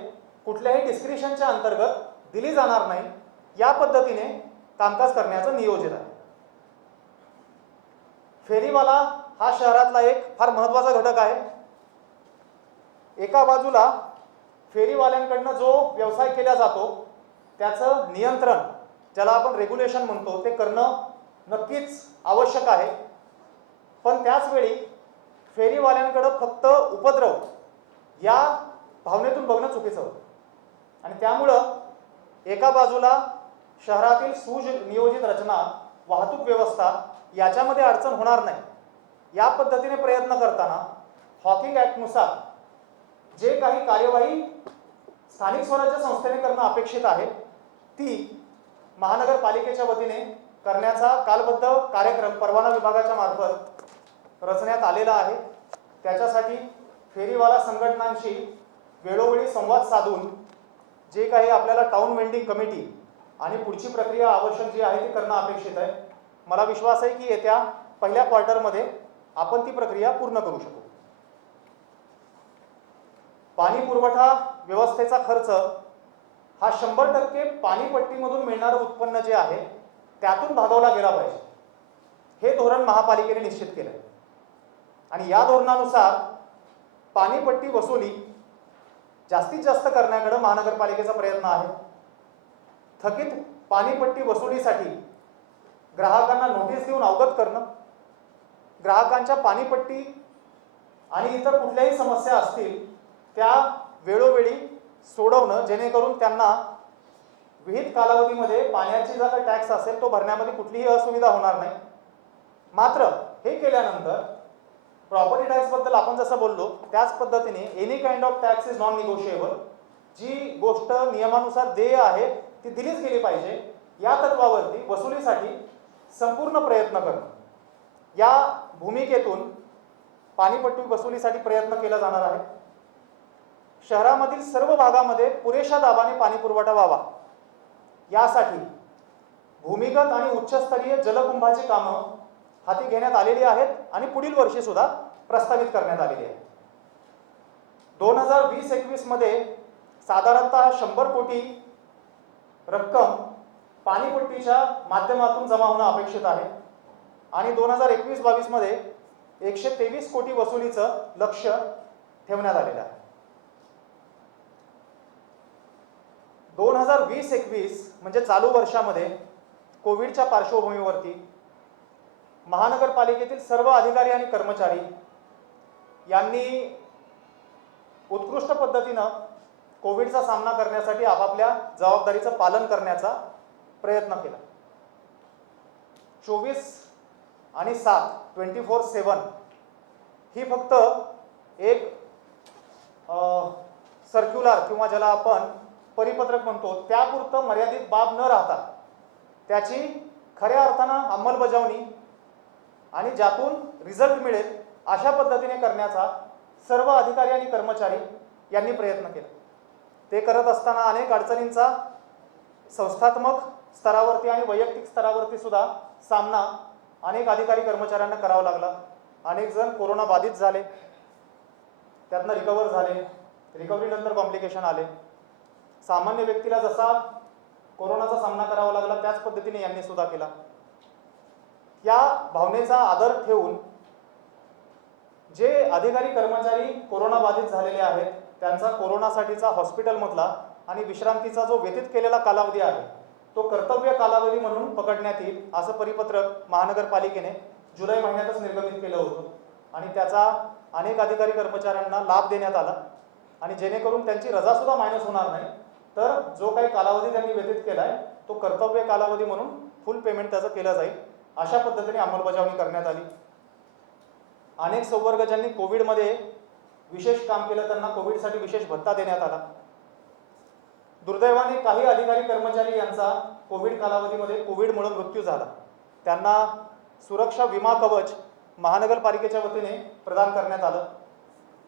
कुठल्याही डिस्क्रिशनच्या अंतर्गत दिली जाणार नाही. या पद्धतीने कामकाज करण्याचं नियोजित आहे. फेरीवाला हा शहरातला एक फार महत्त्वाचा घटक आहे. एका बाजूला फेरीवाल्यांकडनं जो व्यवसाय केला जातो त्याचं नियंत्रण, ज्याला आपण रेग्युलेशन म्हणतो, ते करणं नक्कीच आवश्यक आहे. पण त्याचवेळी फेरीवाल्यांकडं फक्त उपद्रव या भावनेतून बघणं चुकीचं होतं आणि त्यामुळं एका बाजूला शहरातील सुनियोजित रचना, वाहतूक व्यवस्था याच्यामध्ये अडचण होणार नाही या पद्धतीने प्रयत्न करताना हॉकिंग ॲक्टनुसार जे काही कार्यवाही स्थानिक स्वराज्य संस्थेने करणं अपेक्षित आहे ती महानगरपालिकेच्या वतीने करण्याचा कालबद्ध कार्यक्रम परवाना विभागाच्या मार्फत रचण्यात आलेला आहे. त्याच्यासाठी फेरीवाला संघटनांशी वेळोवेळी संवाद साधून जे काही आपल्याला टाउन वेंडिंग कमिटी आणि पुढची प्रक्रिया आवश्यक जी आहे ती करणं अपेक्षित आहे. मला विश्वास आहे की येत्या पहिल्या क्वार्टरमध्ये आपण ती प्रक्रिया पूर्ण करू शकू. पाणी पुरवठा व्यवस्थेचा खर्च हा 100% पाणीपट्टीमधून मिळणारं उत्पन्न जे आहे त्यातून भागवला गेला पाहिजे, हे धोरण महापालिकेने निश्चित केलं आहे आणि या धोरणानुसार पाणीपट्टी वसुली जास्तीत जास्त करण्याकडे महानगरपालिकेचा प्रयत्न आहे. थकीत पाणीपट्टी वसुलीसाठी ग्राहकांना नोटीस देऊन अवगत करणं, ग्राहकांच्या पाणीपट्टी आणि इतर कुठल्याही समस्या असतील त्या वेळोवेळी सोडवणं जेणेकरून त्यांना विहित कालावधीमध्ये पाण्याची जर काही टॅक्स असेल तो भरण्यामध्ये कुठलीही असुविधा होणार नाही. मात्र हे केल्यानंतर प्रॉपर्टी टॅक्सबद्दल आपण जसं बोललो त्याच पद्धतीने any kind of tax is non negotiable, जी गोष्ट नियमानुसार देय आहे ती दिलीच गेली पाहिजे या तत्वावरती वसुलीसाठी संपूर्ण प्रयत्न करणं, या भूमिकेतून पाणीपट्टी वसुलीसाठी प्रयत्न केला जाणार आहे. शहरामधील सर्व भागामध्ये पुरेशा दाबाने पाणी पुरवठा व्हावा यासाठी भूमिगत आणि उच्चस्तरीय जलकुंभाची कामं हाती घेण्यात आलेली आहेत आणि पुढील वर्षी सुद्धा प्रस्तावित करण्यात आलेली आहे. 2020-21 मध्ये साधारणतः 100 कोटी रक्कम पाणीपट्टीच्या माध्यमातून जमा होणं अपेक्षित आहे. आणि 2021-22 मध्ये 123 कोटी वसुलीचं लक्ष्य ठेवण्यात आलेलं आहे. 2020-21 म्हणजे चालू वर्षामध्ये कोविडच्या पार्श्वभूमीवरती महानगरपालिकेतील सर्व अधिकारी आणि कर्मचारी यांनी उत्कृष्ट पद्धतीनं कोविडचा सामना करण्यासाठी आपापल्या जबाबदारीचं पालन करण्याचा प्रयत्न केला. 24/7 ही फक्त एक सर्क्युलर किंवा ज्याला आपण परिपत्रक म्हणतो त्यापुरतं मर्यादित बाब न राहता त्याची खऱ्या अर्थानं अंमलबजावणी आणि ज्यातून रिझल्ट मिळेल अशा पद्धतीने करण्याचा सर्व अधिकारी आणि कर्मचारी यांनी प्रयत्न केला. ते करत असताना अनेक अडचणींचा संस्थात्मक स्तरावरती आणि वैयक्तिक स्तरावरती सुद्धा सामना अनेक अधिकारी कर्मचाऱ्यांना करावा लागला. अनेक जण कोरोना बाधित झाले, त्यातनं रिकवर झाले, रिकव्हरीनंतर कॉम्प्लिकेशन आले. सामान्य व्यक्तीला जसा कोरोनाचा सामना करावा लागला त्याच पद्धतीने यांनी सुद्धा केला. या भावनेचा आदर ठेवून जे अधिकारी कर्मचारी कोरोना बाधित झालेले आहेत त्यांचा कोरोनासाठीचा हॉस्पिटलमधला आणि विश्रांतीचा जो व्यतीत केलेला कालावधी आहे तो कर्तव्य कालावधी म्हणून पकडण्यात येईल असं परिपत्रक महानगरपालिकेने जुलै महिन्यातच निर्गमित केलं होतं आणि त्याचा अनेक अधिकारी कर्मचाऱ्यांना लाभ देण्यात आला. आणि जेणेकरून त्यांची रजा सुद्धा मायनस होणार नाही, तर जो काही कालावधी त्यांनी व्यतीत केला आहे तो कर्तव्य कालावधी म्हणून फुल पेमेंट त्याचं केलं जाईल अशा पद्धतीने अंमलबजावणी करण्यात आली. अनेक संवर्ग ज्यांनी कोविडमध्ये विशेष काम केलं त्यांना कोविडसाठी विशेष भत्ता देण्यात आला. दुर्दैवाने काही अधिकारी कर्मचारी यांचा कोविड कालावधीमध्ये कोविडमुळे मृत्यू झाला. त्यांना सुरक्षा विमा कवच महानगरपालिकेच्या वतीने प्रदान करण्यात आलं.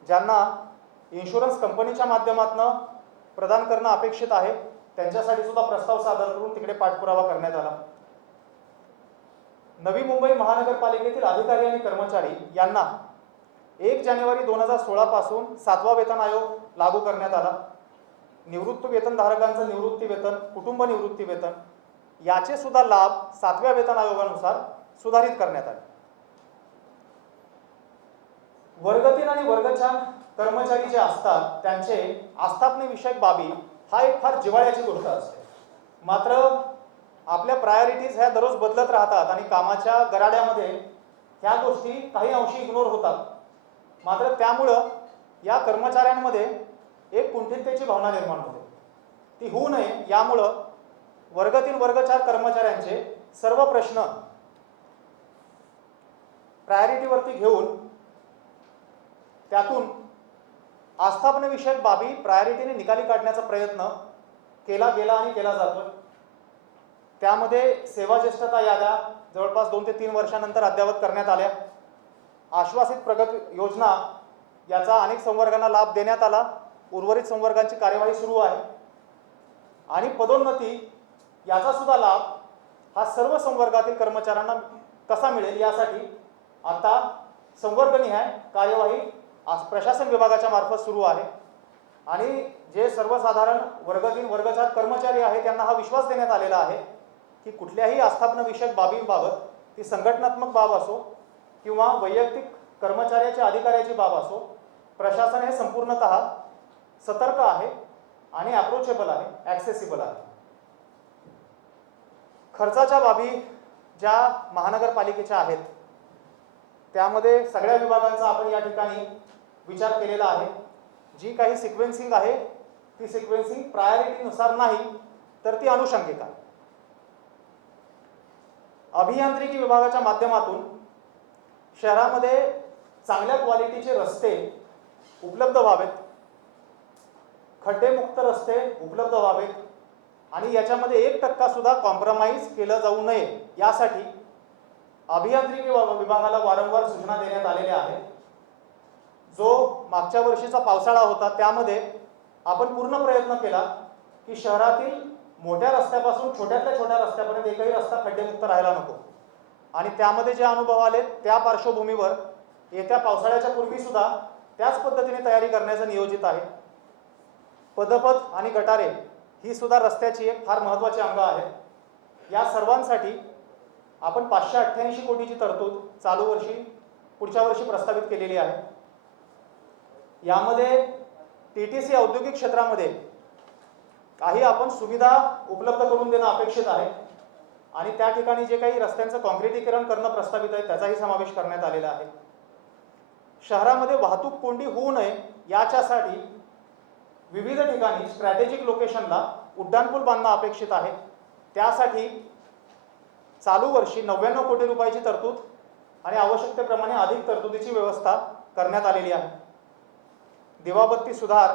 ज्यांना इन्शुरन्स कंपनीच्या माध्यमातून प्रदान करणं अपेक्षित आहे त्यांच्यासाठी सुद्धा प्रस्ताव सादर करून तिकडे पाठपुरावा करण्यात आला. नवी मुंबई महानगरपालिकेतील अधिकारी आणि कर्मचारी यांना 1 जानेवारी 2016 पासून 7वा वेतन आयोग लागू करण्यात आला. निवृत्त वेतनधारकांचं निवृत्ती वेतन, कुटुंब निवृत्ती वेतन याचे सुद्धा लाभ 7व्या वेतन आयोगानुसार सुधारित करण्यात आले. वर्ग 3 आणि वर्ग 4 कर्मचारी जे असतात त्यांचे आस्थापनेविषयक बाबी हा एक फार जिव्हाळ्याची गोष्ट असते. मात्र आपल्या प्रायोरिटीज ह्या दररोज बदलत राहतात आणि कामाच्या गराड्यामध्ये ह्या गोष्टी काही अंशी इग्नोर होतात. मात्र त्यामुळं या कर्मचाऱ्यांमध्ये एक कुंठिततेची भावना निर्माण होते. ती होऊ नये यामुळं वर्ग 3 वर्ग 4 कर्मचाऱ्यांचे सर्व प्रश्न प्रायोरिटीवरती घेऊन त्यातून आस्थापनेविषयक बाबी प्रायोरिटीने निकाली काढण्याचा प्रयत्न केला गेला आणि केला जातो. त्यामध्ये सेवा ज्येष्ठता याद्या जवळपास 2 ते 3 वर्षानंतर अद्ययावत करण्यात आल्या. आश्वासित प्रगती योजना याचा अनेक संवर्गांना लाभ देण्यात आला. उर्वरित संवर्गांची कार्यवाही सुरू आहे. आणि पदोन्नती याचा सुद्धा लाभ हा सर्व संवर्गातील कर्मचाऱ्यांना कसा मिळेल यासाठी आता संवर्गनिहाय कार्यवाही प्रशासन विभागाच्या मार्फत सुरू आहे. आणि जे सर्वसाधारण वर्ग 3 वर्ग 4 कर्मचारी आहेत त्यांना हा विश्वास देण्यात आलेला आहे की कुठल्याही आस्थापनाविषयक बाबींबाबत ती संघटनात्मक बाब असो किंवा वैयक्तिक कर्मचाऱ्याच्या अधिकाऱ्याची बाब असो, प्रशासन हे संपूर्णतः सतर्क आहे आणि अप्रोचेबल आहे, ॲक्सेसिबल आहे. खर्चाच्या बाबी ज्या महानगरपालिकेच्या आहेत त्यामध्ये सगळ्या विभागांचा आपण या ठिकाणी विचार केलेला आहे. जी काही सिक्वेन्सिंग आहे ती सिक्वेन्सिंग प्रायोरिटीनुसार नाही तर ती अनुषंगिक आहे. अभियांत्रिकी विभागाच्या माध्यमातून शहरामध्ये चांगल्या क्वालिटीचे रस्ते उपलब्ध व्हावेत, खड्डेमुक्त रस्ते उपलब्ध व्हावेत आणि याच्यामध्ये 1% सुद्धा कॉम्प्रोमाइज केलं जाऊ नये यासाठी अभियांत्रिकी विभागाला वारंवार सूचना देण्यात आलेल्या आहेत. जो मागच्या वर्षीचा पावसाळा होता त्यामध्ये आपण पूर्ण प्रयत्न केला की शहरातील मोठ्या रस्त्यापासून छोट्यातल्या छोट्या रस्त्यापर्यंत एकही रस्ता खड्डेमुक्त राहायला नको. आणि त्यामध्ये जे अनुभव आले त्या पार्श्वभूमीवर येत्या पावसाळ्याच्या पूर्वी सुद्धा त्याच पद्धतीने तयारी करण्याचं नियोजित आहे. पदपथ आणि गटारे ही सुद्धा रस्त्याची एक फार महत्त्वाची अंग आहे. या सर्वांसाठी आपण 588 कोटीची तरतूद चालू वर्षी पुढच्या वर्षी प्रस्तावित केलेली आहे. यामध्ये TTC औद्योगिक क्षेत्रामध्ये काही आपण सुविधा उपलब्ध करून देणं अपेक्षित आहे आणि त्या ठिकाणी जे काही रस्त्यांचं काँक्रिटीकरण करणं प्रस्तावित आहे त्याचाही समावेश करण्यात आलेला आहे. शहरामध्ये वाहतूक कोंडी होऊ नये याच्यासाठी विविध ठिकाणी स्ट्रॅटेजिक लोकेशनला उड्डाणपूल बांधणं अपेक्षित आहे. त्यासाठी चालू वर्षी 99 कोटी रुपयाची तरतूद आणि आवश्यकतेप्रमाणे अधिक तरतुदीची व्यवस्था करण्यात आलेली आहे. दिवाबत्ती सुधार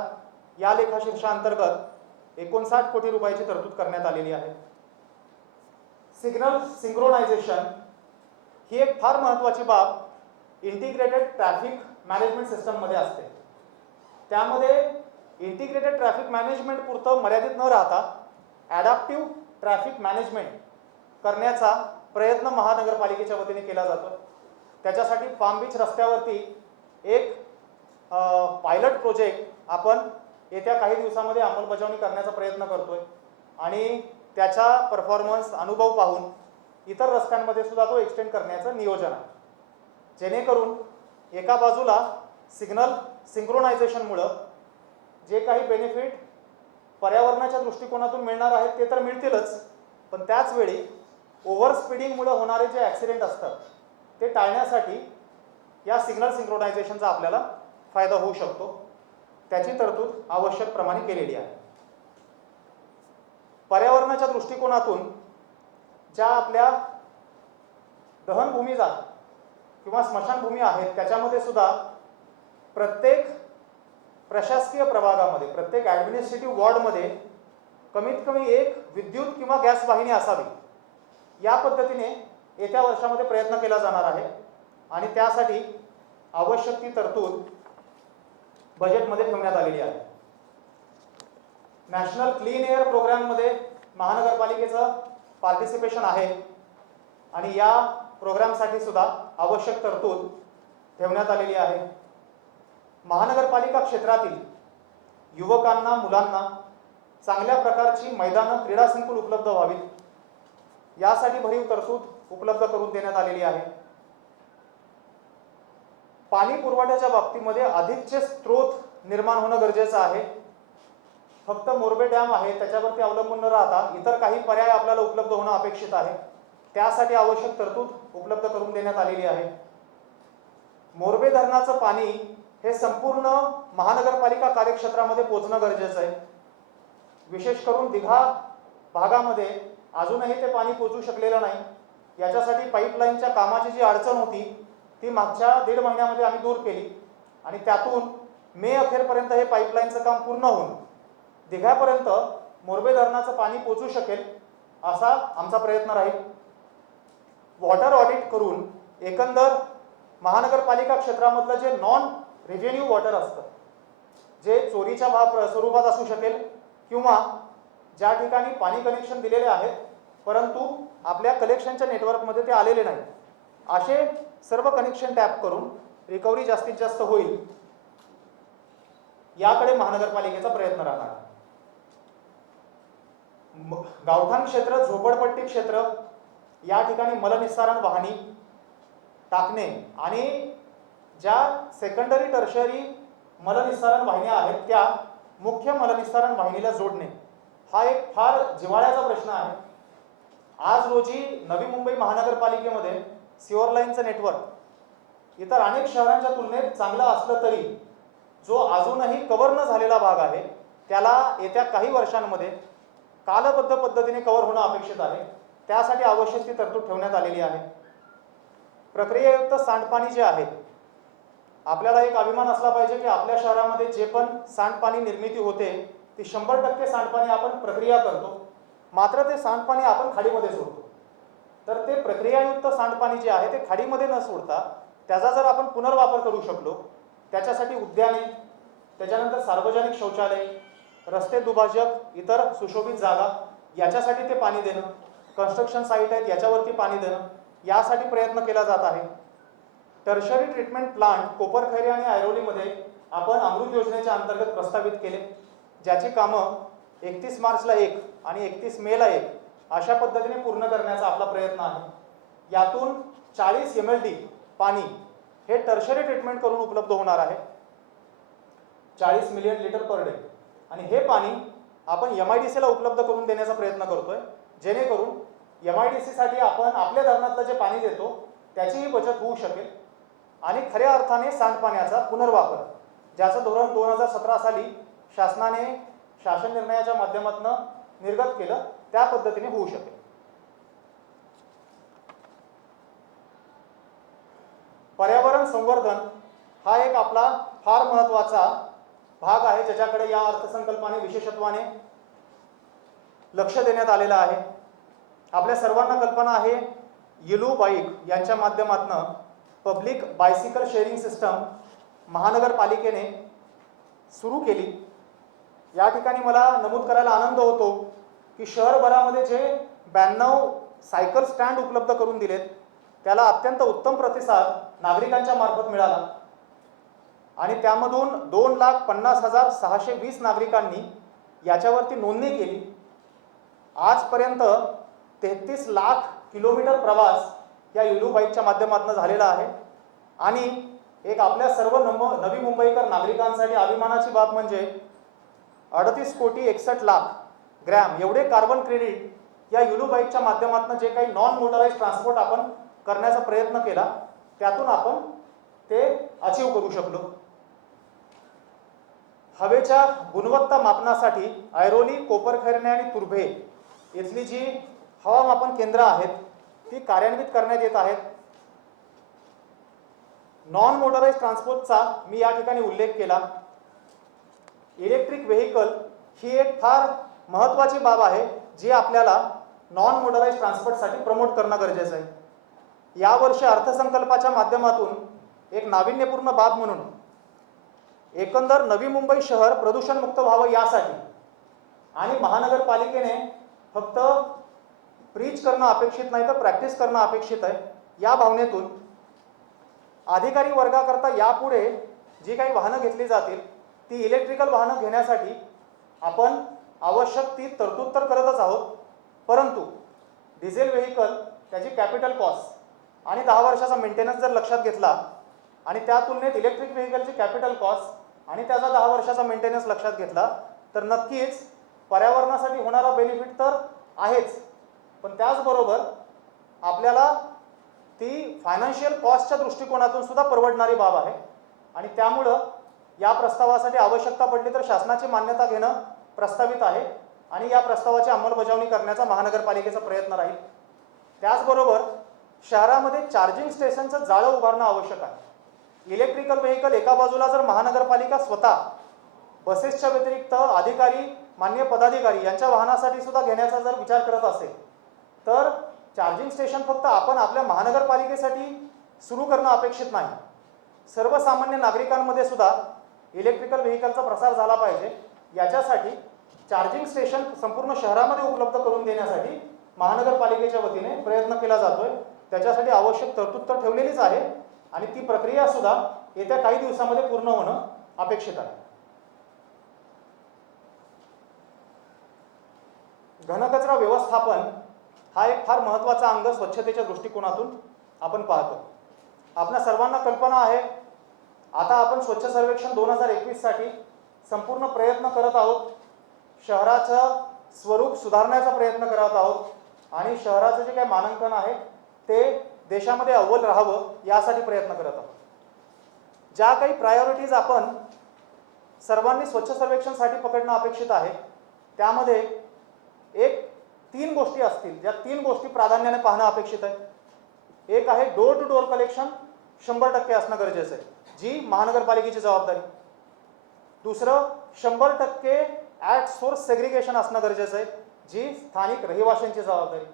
या लेखाशीर्षाअंतर्गत 59 कोटी रुपयाची तरतूद करण्यात आलेली आहे. सिग्नल सिंक्रोनायझेशन ही एक फार महत्त्वाची बाब इंटिग्रेटेड ट्रॅफिक मॅनेजमेंट सिस्टममध्ये असते. त्यामध्ये इंटिग्रेटेड ट्रॅफिक मॅनेजमेंट पुरतं मर्यादित न राहता ॲडॅप्टिव्ह ट्रॅफिक मॅनेजमेंट करण्याचा प्रयत्न महानगरपालिकेच्या वतीने केला जातो. त्याच्यासाठी पाम बीच रस्त्यावरती एक पायलट प्रोजेक्ट आपण येत्या काही दिवसामध्ये अंमलबजावणी करण्याचा प्रयत्न करतोय आणि त्याचा परफॉर्मन्स अनुभव पाहून इतर रस्त्यांमध्ये सुद्धा तो एक्सटेंड करण्याचं नियोजन आहे. जेणेकरून एका बाजूला सिग्नल सिंक्रोनायझेशनमुळं जे काही बेनिफिट पर्यावरणाच्या दृष्टिकोनातून मिळणार आहेत ते तर मिळतीलच, पण त्याचवेळी ओव्हर स्पीडिंगमुळे होणारे जे ॲक्सिडेंट असतात ते टाळण्यासाठी या सिग्नल सिंक्रोनायझेशनचा आपल्याला फायदा होऊ शकतो. त्याची तरतूद आवश्यक प्रमाणे केलेली आहे. पर्यावरणाच्या दृष्टिकोनातून ज्या आपल्या दहनभूमी किंवा स्मशानभूमी आहेत त्याच्यामध्ये सुद्धा प्रत्येक प्रशासकीय प्रभागामध्ये प्रत्येक ॲडमिनिस्ट्रेटिव्ह वॉर्डमध्ये कमीत कमी एक विद्युत किंवा गॅस वाहिनी असावी. या पद्धतीने येत्या वर्षामध्ये प्रयत्न केला जाणार आहे आणि त्यासाठी आवश्यक ती तरतूद बजेटमध्ये ठेवण्यात आलेली आहे. नॅशनल क्लीन एअर प्रोग्राममध्ये महानगरपालिकेचं पार्टिसिपेशन आहे आणि या प्रोग्रामसाठी सुद्धा आवश्यक तरतूद ठेवण्यात आलेली आहे. महानगरपालिका क्षेत्रातील युवकांना मुलांना चांगल्या प्रकारची मैदानं क्रीडा संकुल उपलब्ध व्हावीत यासाठी भरीव तरतूद उपलब्ध करून देण्यात आलेली आहे. पाणी पुरवठ्याच्या बाबतीमध्ये अधिकचे स्रोत निर्माण होणं गरजेचं आहे. फक्त मोरबे डॅम आहे त्याच्यावरती अवलंबून न राहता इतर काही पर्याय आपल्याला उपलब्ध होणं अपेक्षित आहे. त्यासाठी आवश्यक तरतूद उपलब्ध करून देण्यात आलेली आहे. मोरबे धरणाचं पाणी हे संपूर्ण महानगरपालिका कार्यक्षेत्रामध्ये पोहोचणं गरजेचं आहे. विशेष करून दिघा भागामध्ये अजूनही ते पाणी पोहोचू शकलेलं नाही. याच्यासाठी पाईपलाईनच्या कामाची जी अडचण होती ती मागच्या 1.5 महिन्यामध्ये आम्ही दूर केली आणि त्यातून मे अखेरपर्यंत हे पाईपलाईनचं काम पूर्ण होऊन दिघ्यापर्यंत मोरबे धरणाचं पाणी पोहोचू शकेल असा आमचा प्रयत्न राहील. वॉटर ऑडिट करून एकंदर महानगरपालिका क्षेत्रामधलं जे नॉन रेव्हेन्यू वॉटर असतं जे चोरीच्या स्वरूपात असू शकेल किंवा ज्या ठिकाणी पाणी कनेक्शन दिलेले आहेत परंतु आपल्या कलेक्शनच्या नेटवर्कमध्ये ते आलेले नाही असे सर्व कनेक्शन टॅप करून रिकव्हरी जास्तीत जास्त होईल याकडे महानगरपालिकेचा प्रयत्न राहणार. गावठाण क्षेत्र झोपडपट्टी क्षेत्र या ठिकाणी मलनिस्सारण वाहिनी टाकणे आणि ज्या सेकंडरी टर्शरी मलनिस्सारण वाहिन्या आहेत त्या मुख्य मलनिस्सारण वाहिनीला जोडणे हा एक फार जिव्हाळ्याचा प्रश्न आहे. आज रोजी नवी मुंबई महानगरपालिकेमध्ये सिवर लाईनचं नेटवर्क इतर अनेक शहरांच्या तुलनेत चांगलं असलं तरी जो अजूनही कव्हर न झालेला भाग आहे त्याला येत्या काही वर्षांमध्ये कालबद्ध पद्धतीने कव्हर होणं अपेक्षित आहे. त्यासाठी आवश्यक ती तरतूद ठेवण्यात आलेली आहे. प्रक्रियायुक्त सांडपाणी जे आहे आपल्याला एक अभिमान असला पाहिजे की आपल्या शहरामध्ये जे पण सांडपाणी निर्मिती होते ती 100% सांडपाणी आपण प्रक्रिया करतो, मात्र ते सांडपाणी आपण खाडीमध्ये सोडतो. तर ते प्रक्रियायुक्त सांडपाणी जे आहे ते खाडीमध्ये न सोडता त्याचा जर आपण पुनर्वापर करू शकलो त्याच्यासाठी उद्याने त्याच्यानंतर सार्वजनिक शौचालय रस्ते दुभाजक इतर सुशोभित जागा याच्यासाठी ते पाणी देणं कन्स्ट्रक्शन साईट आहेत याच्यावरती पाणी देणं यासाठी प्रयत्न केला जात आहे. टर्शरी ट्रीटमेंट प्लांट कोपरखैरे आणि ऐरोलीमध्ये आपण अमृत योजनेच्या अंतर्गत प्रस्तावित केले ज्याची कामं 31 मार्चला 1 आणि 31 मेला 1 अशा पद्धतीने पूर्ण करण्याचा आपला प्रयत्न आहे. यातून 40 MLD पाणी हे टर्शरी ट्रीटमेंट करून उपलब्ध होणार आहे, 40 मिलियन लिटर पर डे. आणि हे पाणी आपण MIDC ला उपलब्ध करून देण्याचा प्रयत्न करतोय, जेणेकरून MIDC साठी आपण आपल्या धरणातलं जे पाणी देतो त्याचीही बचत होऊ शकेल आणि खऱ्या अर्थाने सांडपाण्याचा पुनर्वापर, ज्याचं धोरण 2017 साली शासनाने शासन निर्णयाच्या माध्यमातून निर्गत केलं, त्या पद्धतीने होऊ शकेल. पर्यावरण संवर्धन हा एक आपला फार महत्त्वाचा भाग आहे, ज्याच्याकडे या अर्थसंकल्पाने विशेषत्वाने लक्ष देण्यात आलेलं आहे. आपल्या सर्वांना कल्पना आहे, युलू बाईक यांच्या माध्यमातून पब्लिक बायसिकल शेअरिंग सिस्टम महानगरपालिकेने सुरू केली. या ठिकाणी मला नमूद करायला आनंद होतो की शहरभरामध्ये जे 92 सायकल स्टँड उपलब्ध करून दिलेत, त्याला अत्यंत उत्तम प्रतिसाद नागरिकांच्या मार्फत मिळाला आणि त्यामधून 2,50,620 नागरिकांनी याच्यावरती नोंदणी केली. आजपर्यंत 33 लाख किलोमीटर प्रवास या युलू बाईकच्या माध्यमातून झालेला आहे. आणि एक आपल्या सर्व नवी मुंबईकर नागरिकांसाठी अभिमानाची बाब म्हणजे 38,61,00,000 ग्रॅम एवढे कार्बन क्रेडिट या युलू बाईकच्या माध्यमातून जे काही नॉन मोटराइज ट्रान्सपोर्ट आपण करण्याचा प्रयत्न केला, त्यातून आपण ते अचीव करू शकलो. हवेच्या गुणवत्ता मापनासाठी ऐरोली, कोपरखैरणे आणि तुर्भे इथली जी हवामापन केंद्र आहेत ती कार्यान्वित करण्यात येत आहेत. नॉन मोटराइज ट्रान्सपोर्टचा मी या ठिकाणी उल्लेख केला. इलेक्ट्रिक व्हेकल ही एक फार महत्त्वाची बाब आहे, जी आपल्याला नॉन मोटराइज ट्रान्सपोर्टसाठी प्रमोट करणं गरजेचं आहे. यावर्षी अर्थसंकल्पाच्या माध्यमातून एक नाविन्यपूर्ण बाब म्हणून एकंदर नवी मुंबई शहर प्रदूषणमुक्त व्हावं यासाठी आणि महानगरपालिकेने फक्त प्रीच करणं अपेक्षित नाही तर प्रॅक्टिस करणं अपेक्षित आहे, या भावनेतून अधिकारी वर्गाकरता यापुढे जी काही वाहनं घेतली जातील ती इलेक्ट्रिकल वाहनं घेण्यासाठी आपण आवश्यक ती तरतूद तर करतच आहोत, परंतु डिझेल व्हेकल त्याची कॅपिटल कॉस्ट आणि 10 वर्षाचा मेंटेनन्स जर लक्षात घेतला आणि त्या तुलनेत इलेक्ट्रिक व्हेकलची कॅपिटल कॉस्ट आणि त्याचा 10 वर्षाचा मेंटेनन्स लक्षात घेतला तर नक्कीच पर्यावरणासाठी होणारा बेनिफिट तर आहेच, पण त्याचबरोबर आपल्याला ती फायनान्शियल कॉस्टच्या दृष्टिकोनातून सुद्धा परवडणारी बाब आहे. आणि त्यामुळं या प्रस्तावासाठी आवश्यकता पडली तर शासनाची मान्यता घेणं प्रस्तावित आहे आणि या प्रस्तावाची अंमलबजावणी करण्याचा महानगरपालिकेचा प्रयत्न राहील. त्याचबरोबर शहरामध्ये चार्जिंग स्टेशनचं जाळं उभारणं आवश्यक आहे. इलेक्ट्रिकल व्हेकल एका बाजूला जर महानगरपालिका स्वतः बसेसच्या व्यतिरिक्त अधिकारी, मान्य पदाधिकारी यांच्या वाहनासाठी सुद्धा घेण्याचा जर विचार करत असेल तर चार्जिंग स्टेशन फक्त आपण आपल्या महानगरपालिकेसाठी सुरू करणं अपेक्षित नाही, सर्वसामान्य नागरिकांमध्ये सुद्धा इलेक्ट्रिकल व्हेकलचा प्रसार झाला पाहिजे. याच्यासाठी चार्जिंग स्टेशन संपूर्ण शहरामध्ये उपलब्ध करून देण्यासाठी महानगरपालिकेच्या वतीने प्रयत्न केला जातोय. त्याच्यासाठी आवश्यक तरतूद तर ठेवलेलीच आहे आणि ती प्रक्रिया सुद्धा येत्या काही दिवसांमध्ये पूर्ण होणं अपेक्षित आहे. घनकचरा व्यवस्थापन हा एक फार महत्त्वाचा अंग स्वच्छतेच्या दृष्टिकोनातून आपण पाहतो. आपल्या सर्वांना कल्पना आहे, आता आपण स्वच्छ सर्वेक्षण 2021 साठी संपूर्ण प्रयत्न करत आहोत. शहराचं स्वरूप सुधारण्याचा प्रयत्न करत आहोत आणि शहराचं जे काही मानांकन आहे ते देशामध्ये अव्वल राहावं यासाठी प्रयत्न करत आहोत. ज्या काही प्रायोरिटीज आपण सर्वांनी स्वच्छ सर्वेक्षणसाठी पकडणं अपेक्षित आहे त्यामध्ये एक 3 गोष्टी असतील, ज्या 3 गोष्टी प्राधान्याने पाहणं अपेक्षित आहे. एक आहे डोर टू डोर कलेक्शन 100% असणं गरजेचं आहे, जी महानगरपालिकेची जबाबदारी. दुसरं 100% ॲट सोर्स सेग्रिगेशन असणं गरजेचं आहे, जी स्थानिक रहिवाशांची जबाबदारी.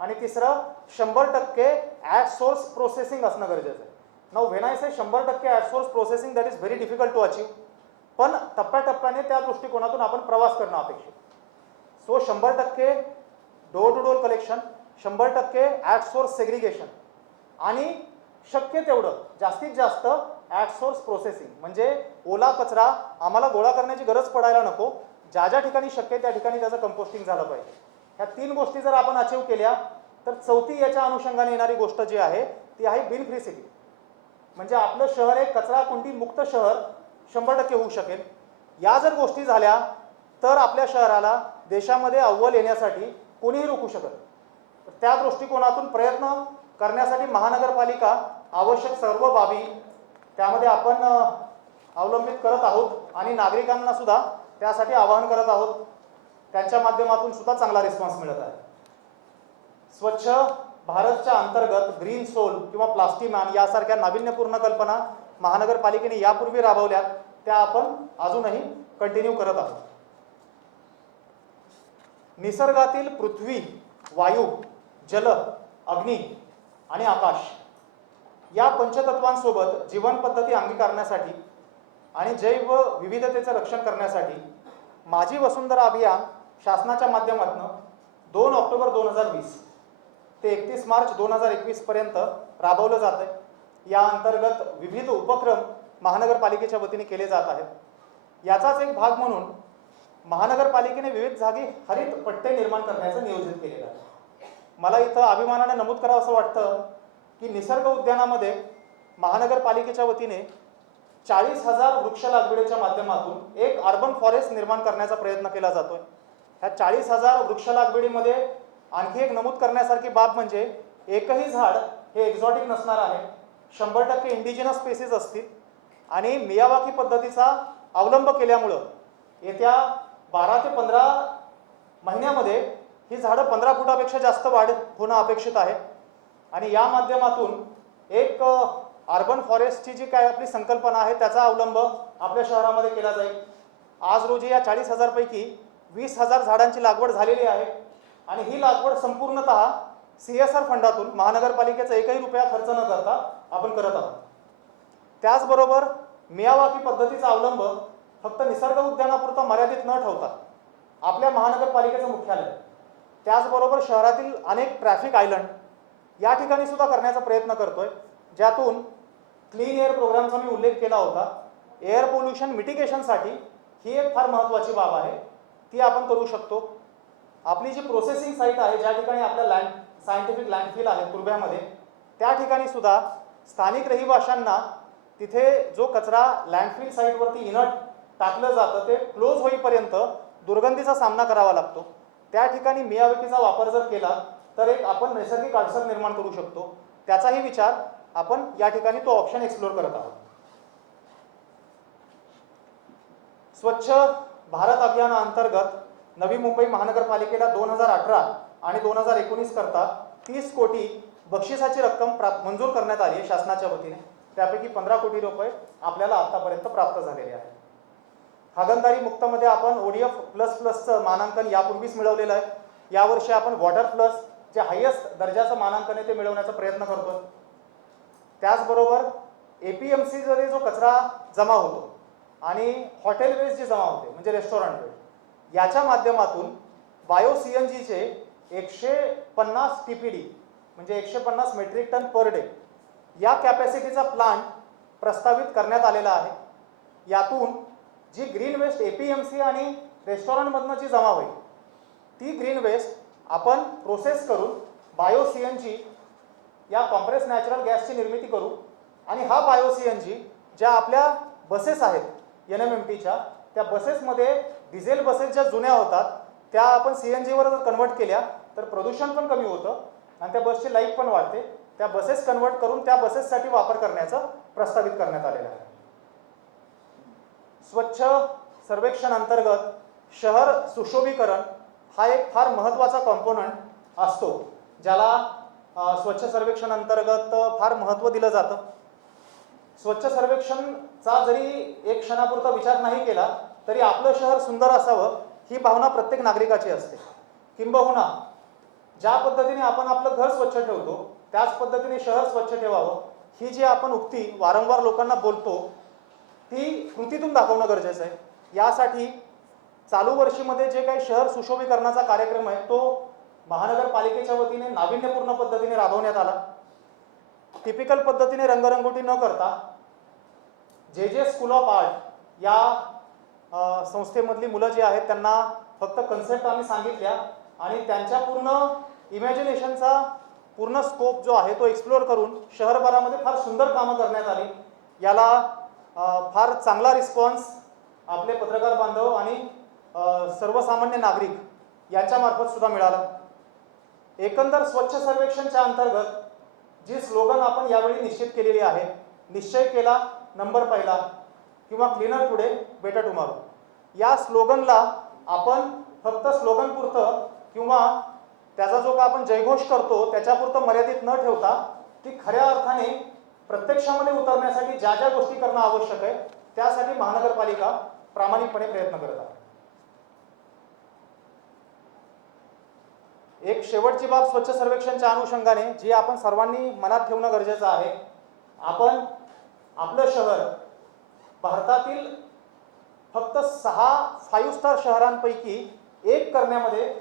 आणि तिसरं 100% ॲट सोर्स प्रोसेसिंग असणं गरजेचं आहे. Now when I say 100% at source processing that is very difficult to achieve, पण टप्प्याटप्प्याने त्या दृष्टिकोनातून आपण प्रवास करणं अपेक्षित. So 100% door to door collection, 100% at source segregation आणि शक्य तेवढं जास्तीत जास्त ॲट सोर्स प्रोसेसिंग, म्हणजे ओला कचरा आम्हाला गोळा करण्याची गरज पडायला नको, ज्या ज्या ठिकाणी शक्य त्या ठिकाणी त्याचं कंपोस्टिंग झालं पाहिजे. ह्या 3 गोष्टी जर आपण अचीव केल्या तर चौथी याच्या अनुषंगाने येणारी गोष्ट जी आहे ती आहे बिल फ्री सिटी. म्हणजे आपलं शहर एक कचरा कुंडी मुक्त शहर 100% होऊ शकेल. या जर गोष्टी झाल्या तर आपल्या शहराला देशामध्ये अव्वल येण्यासाठी कोणीही रोखू शकत. त्या दृष्टिकोनातून प्रयत्न करण्यासाठी महानगरपालिका आवश्यक सर्व बाबी त्यामध्ये आपण अवलंबित करत आहोत आणि नागरिकांना सुद्धा त्यासाठी आवाहन करत आहोत. त्यांच्या माध्यमातून सुद्धा चांगला रिस्पॉन्स मिळत आहे. स्वच्छ भारतच्या अंतर्गत ग्रीन सोल किंवा प्लास्टिक मॅन यासारख्या नाविन्यपूर्ण कल्पना महानगरपालिकेने यापूर्वी राबवल्या, त्या आपण अजूनही कंटिन्यू करत आहोत. निसर्गातील पृथ्वी, वायू, जल, अग्नी आणि आकाश या पंचतत्वांसोबत जीवन पद्धती अंगीकारण्यासाठी आणि जैव विविधतेचं रक्षण करण्यासाठी माझी वसुंधरा अभियान शासनाच्या माध्यमातून 2 ऑक्टोबर 2020 ते 31 मार्च 2021 पर्यंत राबवलं जात आहे. या अंतर्गत विविध उपक्रम महानगरपालिकेच्या वतीने केले जात आहेत. याचाच एक भाग म्हणून महानगरपालिकेने विविध जागी हरित पट्टे निर्माण करण्याचं नियोजित केलेलं आहे. मला इथं अभिमानाने नमूद करावं असं वाटतं की निसर्ग उद्यानामध्ये महानगरपालिकेच्या वतीने 40,000 वृक्ष लागवडीच्या माध्यमातून एक अर्बन फॉरेस्ट निर्माण करण्याचा प्रयत्न केला जातोय. ह्या 40,000 वृक्ष लागवडीमध्ये आणखी एक नमूद करण्यासारखी बाब म्हणजे एकही झाड हे एक्झॉटिक नसणार आहे. 100% इंडिजिनस स्पेसीज असतील आणि मियावाकी पद्धतीचा अवलंब केल्यामुळं येत्या 12 ते 15 महिन्यामध्ये ही झाडं 15 फुटापेक्षा जास्त वाढ होणं अपेक्षित आहे. आणि या माध्यमातून एक अर्बन फॉरेस्टची जी काय आपली संकल्पना आहे त्याचा अवलंब आपल्या शहरामध्ये केला जाईल. आज रोजी या 40,000 पैकी 20,000 झाडांची लागवड झालेली आहे आणि ही लागवड संपूर्णतः CSR फंडातून महानगरपालिकेचा एकही रुपया खर्च न करता आपण करत आहोत. त्याचबरोबर मियावाकी पद्धतीचा अवलंब फक्त निसर्ग उद्यानापुरता मर्यादित न ठेवता आपल्या महानगरपालिकेचं मुख्यालय, त्याचबरोबर शहरातील अनेक ट्रॅफिक आयलंड या ठिकाणी सुद्धा करण्याचा प्रयत्न करतोय, ज्यातून क्लीन एअर प्रोग्रामचा मी उल्लेख केला होता. एअर पोल्युशन मिटिगेशनसाठी ही एक फार महत्त्वाची बाब आहे, ती आपण करू शकतो. आपली जी प्रोसेसिंग साईट आहे, ज्या ठिकाणी आपल्या सायंटिफिक लँडफिल आहे तुर्भ्यामध्ये, त्या ठिकाणी सुद्धा स्थानिक रहिवाशांना तिथे जो कचरा लँडफिल साईटवरती इनर्ट टाकलं जातं ते क्लोज होईपर्यंत दुर्गंधीचा सामना करावा लागतो. त्या ठिकाणी मियावाकीचा वापर जर केला तर एक आपण नैसर्गिक अडसर निर्माण करू शकतो. त्याचाही विचार आपण या ठिकाणी तो ऑप्शन एक्सप्लोर करत आहोत. स्वच्छ भारत अभियानाअंतर्गत नवी मुंबई महानगरपालिकेला 2018 आणि 2019 करता 30 कोटी बक्षिसाची रक्कम मंजूर करण्यात आली आहे शासनाच्या वतीने. त्यापैकी 15 कोटी रुपये आपल्याला आतापर्यंत प्राप्त झालेले आहेत. हागणदारी मुक्तमध्ये आपण ODF++चं मानांकन यापूर्वीच मिळवलेलं आहे. यावर्षी आपण वॉटर प्लस जे हायेस्ट दर्जाचं मानांकन आहे ते मिळवण्याचा प्रयत्न करतो. त्याचबरोबर APMC मध्ये जो कचरा जमा होतो आणि हॉटेल वेस्ट जे जमा होते म्हणजे रेस्टॉरंट वेस्ट, याच्या माध्यमातून बायो CNGचे 150 TPD म्हणजे 150 मेट्रिक टन पर डे या कॅपॅसिटीचा प्लांट प्रस्तावित करण्यात आलेला आहे. यातून जी ग्रीन वेस्ट APMC आणि रेस्टॉरंटमधनं जी जमा होईल ती ग्रीन वेस्ट आपण प्रोसेस करून बायो CNG या कॉम्प्रेस नॅचरल गॅसची निर्मिती करू आणि हा बायो CNG ज्या आपल्या बसेस आहेत NMMTच्या, त्या बसेसमध्ये डिझेल बसेस ज्या जुन्या होतात त्या आपण CNG वर जर कन्वर्ट केल्या तर प्रदूषण पण कमी होतं आणि त्या बसची लाईफ पण वाढते. त्या बसेस कन्वर्ट करून त्या बसेससाठी वापर करण्याचं प्रस्तावित करण्यात आलेलं आहे. स्वच्छ सर्वेक्षण अंतर्गत शहर सुशोभीकरण हा एक फार महत्त्वाचा कॉम्पोनंट असतो, ज्याला स्वच्छ सर्वेक्षण अंतर्गत फार महत्त्व दिलं जातं. स्वच्छ सर्वेक्षणचा जरी एक क्षणापुरता विचार नाही केला तरी आपलं शहर सुंदर असावं ही भावना प्रत्येक नागरिकाची असते. किंबहुना ज्या पद्धतीने आपण आपलं घर स्वच्छ ठेवतो त्याच पद्धतीने शहर स्वच्छ ठेवावं ही जी आपण उक्ती वारंवार लोकांना बोलतो ती कृतीतून दाखवणं गरजेचं आहे. यासाठी चालू वर्षीमध्ये जे काही शहर सुशोभीकरणाचा कार्यक्रम आहे तो महानगरपालिकेच्या वतीने नाविन्यपूर्ण पद्धतीने राबवण्यात आला. टिपिकल पद्धतीने रंगरंगोटी न करता जे स्कूल ऑफ आर्ट या संस्थेमधली मुलं जी आहेत त्यांना फक्त कन्सेप्ट आम्ही सांगितल्या आणि त्यांच्या पूर्ण इमॅजिनेशनचा पूर्ण स्कोप जो आहे तो एक्सप्लोअर करून शहरभरामध्ये फार सुंदर कामं करण्यात आली. याला फार चांगला रिस्पॉन्स आपले पत्रकार बांधव आणि सर्वसामान्य नागरिक यांच्यामार्फत सुद्धा मिळाला. एकंदर स्वच्छ सर्वेक्षणच्या अंतर्गत जी स्लोगन आपण यावेळी निश्चित केलेली आहे, निश्चय केला नंबर पहिला किंवा क्लीनर टुडे बेटर टुमॉरो, या स्लोगनला आपण फक्त स्लोगन पुरतं किंवा त्याचा जो का आपण जयघोष करतो त्याच्यापुरतं मर्यादित न ठेवता ती खऱ्या अर्थाने प्रत्यक्षामध्ये उतरण्यासाठी ज्या ज्या गोष्टी करणं आवश्यक आहे त्यासाठी महानगरपालिका प्रामाणिकपणे प्रयत्न करत आहे. एक शेवटची बाब स्वच्छ सर्वेक्षणच्या अनुषंगाने जी आपण सर्वांनी मनात ठेवणं गरजेचं आहे, आपण आपलं शहर भारतातील फक्त 6 5 स्टार शहरांपैकी एक करण्यामध्ये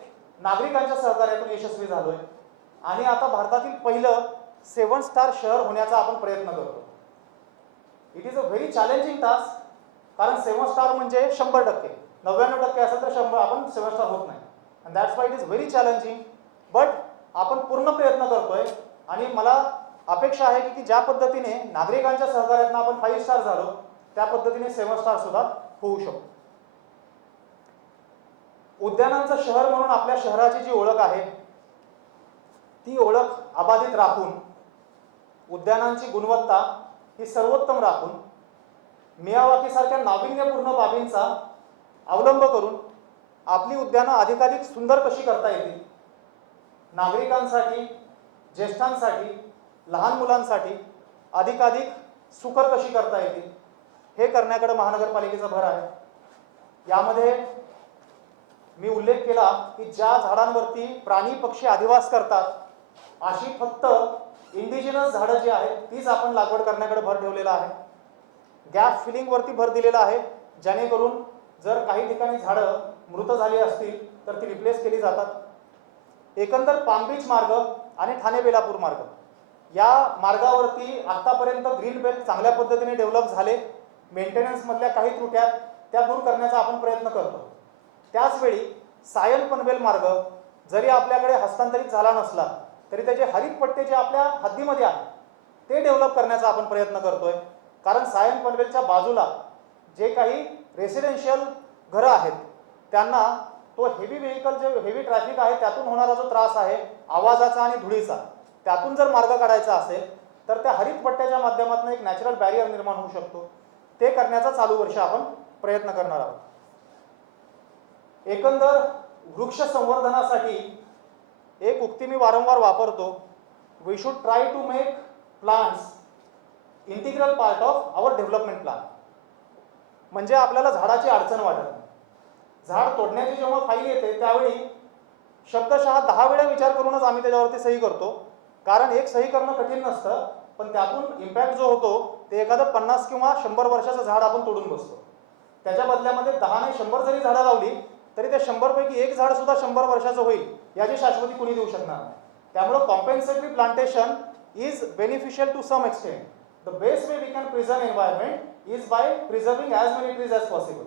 नागरिकांच्या सहकार्यातून यशस्वी झालोय आणि आता भारतातील पहिलं 7 स्टार शहर होण्याचा आपण प्रयत्न करतो. It is a very challenging task, कारण 7 स्टार म्हणजे 100%, 99% असेल तर 100 आपण 7 स्टार होत नाही. And that's why it is very challenging. But आपण पूर्ण प्रयत्न करतोय आणि मला अपेक्षा आहे की ज्या पद्धतीने नागरिकांच्या सहकार्यातून आपण 5 स्टार झालो त्या पद्धतीने 7 स्टार सुद्धा होऊ शकतो. उद्यानांचं शहर म्हणून आपल्या शहराची जी ओळख आहे ती ओळख अबाधित राखून, उद्यानांची गुणवत्ता ही सर्वोत्तम राखून, मियावाकीसारख्या नाविन्यपूर्ण बाबींचा अवलंब करून आपली उद्यानं अधिकाधिक सुंदर कशी करता येतील, नागरिकांसाठी, ज्येष्ठांसाठी, लहान मुलांसाठी अधिकाधिक सुकर कशी करता येतील, हे करण्याकडे महानगरपालिकेचा भर आहे. यामध्ये मी उल्लेख केला की ज्या झाडांवरती प्राणी पक्षी अधिवास करतात अशी फक्त इंडिजिनस झाडं जी आहेत तीच आपण लागवड करण्याकडे भर ठेवलेला आहे. गॅप फिलिंगवरती भर दिलेला आहे, जेणेकरून जर काही ठिकाणी झाडं मृत झाली असतील तर ती रिप्लेस केली जातात. एकंदर पाम बीच मार्ग आणि ठाणे बेलापूर मार्ग या मार्गावरती आतापर्यंत ग्रीन बेल्ट चांगल्या पद्धतीने डेव्हलप झाले. मेंटेनन्समधल्या काही त्रुट्या त्या दूर करण्याचा आपण प्रयत्न करतो. त्याचवेळी सायन पनवेल मार्ग जरी आपल्याकडे हस्तांतरित झाला नसला तरी त्याचे हरित पट्टे जे आपल्या हद्दीमध्ये आहेत ते डेव्हलप करण्याचा आपण प्रयत्न करतोय. कारण सायन पनवेलच्या बाजूला जे काही रेसिडेन्शियल घरं आहेत त्यांना तो हेवी व्हेकल जे हेवी ट्रॅफिक आहे त्यातून होणारा जो त्रास आहे आवाजाचा आणि धुळीचा, त्यातून जर मार्ग काढायचा असेल तर त्या हरित पट्ट्याच्या माध्यमातून एक नॅचरल बॅरियर निर्माण होऊ शकतो. ते करण्याचा चालू वर्ष आपण प्रयत्न करणार आहोत. एकंदर वृक्ष संवर्धनासाठी एक उक्ती मी वारंवार वापरतो, we should try to make plants integral part of our development plan. म्हणजे आपल्याला झाडाची अडचण वाटत नाही. झाड तोडण्याची जेव्हा फाईल येते त्यावेळी शब्दशः 10 वेळा विचार करूनच आम्ही त्याच्यावरती सही करतो. कारण एक सही करणं कठीण नसतं, पण त्यातून इम्पॅक्ट जो होतो ते एखादं 50 किंवा 100 वर्षाचं झाड आपण तोडून बसतो. त्याच्या बदल्यामध्ये 10 नाही 100 जरी झाडं लावली तरी त्या 100 पैकी एक झाड सुद्धा 100 वर्षाचं होईल याची शाश्वती कुणी देऊ शकणार नाही. त्यामुळे compensatory plantation is beneficial to some extent. The best way we can preserve environment is by preserving as many trees as possible.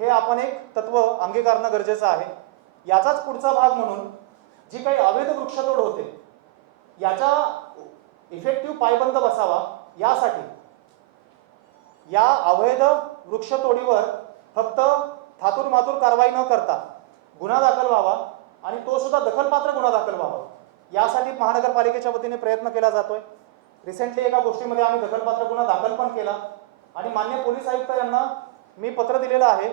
हे आपण एक तत्व अंगीकारणं गरजेचं आहे. याचाच पुढचा भाग म्हणून जी काही अवैध वृक्षतोड होते याच्या इफेक्टिव्ह पायबंद बसावा यासाठी या अवैध वृक्षतोडीवर फक्त थातूरमातूर कारवाई न करता गुन्हा दाखल व्हावा आणि तो सुद्धा दखलपात्र गुन्हा दाखल व्हावा यासाठी महानगरपालिकेच्या वतीने प्रयत्न केला जातोय. रिसेंटली एका गोष्टीमध्ये आम्ही दखलपात्र गुन्हा दाखल पण केला आणि मान्य पोलीस आयुक्त यांना मी पत्र दिलेलं आहे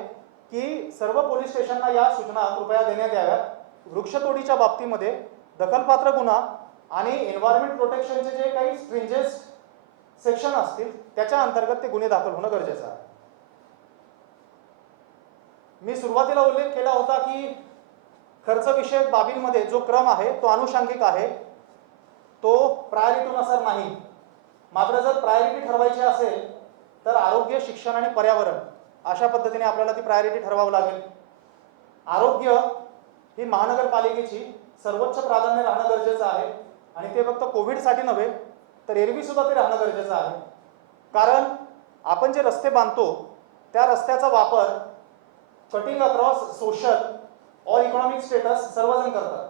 की सर्व पोलीस स्टेशनला या सूचना कृपया देण्यात याव्यात. वृक्षतोडीच्या बाबतीमध्ये दखलपात्र गुन्हा आणि एन्व्हायरमेंट प्रोटेक्शनचे जे काही स्ट्रिंजेस्ट सेक्शन असतील त्याच्या अंतर्गत ते गुन्हे दाखल होणं गरजेचं आहे. मी सुरुवातीला उल्लेख केला होता की खर्चविषयक बाबींमध्ये जो क्रम आहे तो अनुषंगिक आहे, तो प्रायोरिटीनुसार नाही. मात्र जर प्रायोरिटी ठरवायची असेल तर आरोग्य, शिक्षण आणि पर्यावरण अशा पद्धतीने आपल्याला ती प्रायोरिटी ठरवावं लागेल. आरोग्य ही महानगरपालिकेची सर्वोच्च प्राधान्य राहणं गरजेचं आहे आणि ते फक्त कोविडसाठी नव्हे तर एरवी सुद्धा ते राहणं गरजेचं आहे. कारण आपण जे रस्ते बांधतो त्या रस्त्याचा वापर कटिंग अक्रॉस सोशल और इकॉनॉमिक स्टेटस सर्वजण करतात.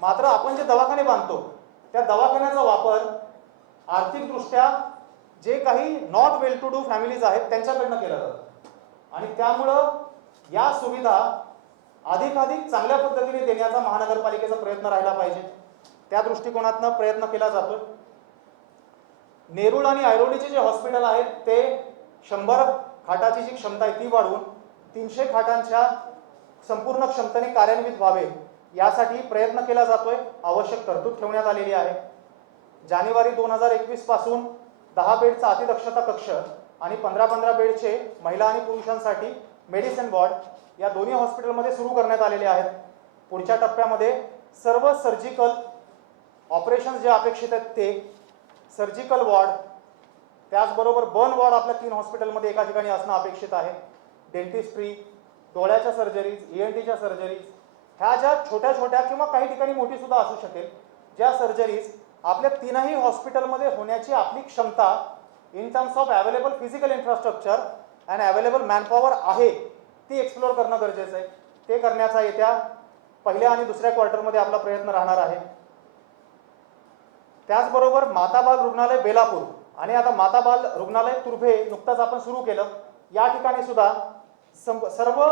मात्र आपण जे दवाखाने बांधतो त्या दवाखान्याचा वापर आर्थिकदृष्ट्या जे काही not well to do families आहेत त्यांच्याकडनं केला जातो आणि त्यामुळं या सुविधा अधिकाधिक चांगल्या पद्धतीने देण्याचा महानगरपालिकेचा प्रयत्न राहिला पाहिजे. त्या दृष्टिकोनातनं प्रयत्न केला जातो. नेरूळ आणि ऐरोलीचे जे हॉस्पिटल आहेत ते 100 खाटाची जी क्षमता आहे ती वाढवून 300 खाटांच्या संपूर्ण क्षमतेने कार्यान्वित व्हावे यासाठी प्रयत्न केला जातोय. आवश्यक तरतूद ठेवण्यात आलेली आहे. जानेवारी 2021 पासून 10 बेडचा अतिदक्षता कक्ष आणि 15 बेडचे महिला आणि पुरुषांसाठी मेडिसिन वॉर्ड या दोन्ही हॉस्पिटलमध्ये सुरू करण्यात आलेले आहेत. पुढच्या टप्प्यामध्ये सर्व सर्जिकल ऑपरेशन्स जे अपेक्षित आहेत ते, सर्जिकल वॉर्ड, त्याचबरोबर बर्न वॉर्ड आपल्या 3 हॉस्पिटलमध्ये एका ठिकाणी असणं अपेक्षित आहे. डेंटिस्ट्री, डोळ्याच्या सर्जरीज, ENTच्या सर्जरीज, ह्या ज्या छोट्या छोट्या किंवा काही ठिकाणी मोठी सुद्धा असू शकेल, ज्या सर्जरीज आपल्या 3ही हॉस्पिटलमध्ये होण्याची आपली क्षमता in terms of available physical infrastructure and available manpower आहे ती एक्सप्लोर करणं गरजेचं आहे. ते करण्याचा येत्या पहिल्या आणि दुसऱ्या क्वार्टरमध्ये आपला प्रयत्न राहणार आहे. त्याचबरोबर माता बाल रुग्णालय बेलापूर आणि आता माता बाल रुग्णालय तुर्भे नुकतंच आपण सुरू केलं. या ठिकाणी सुद्धा सर्व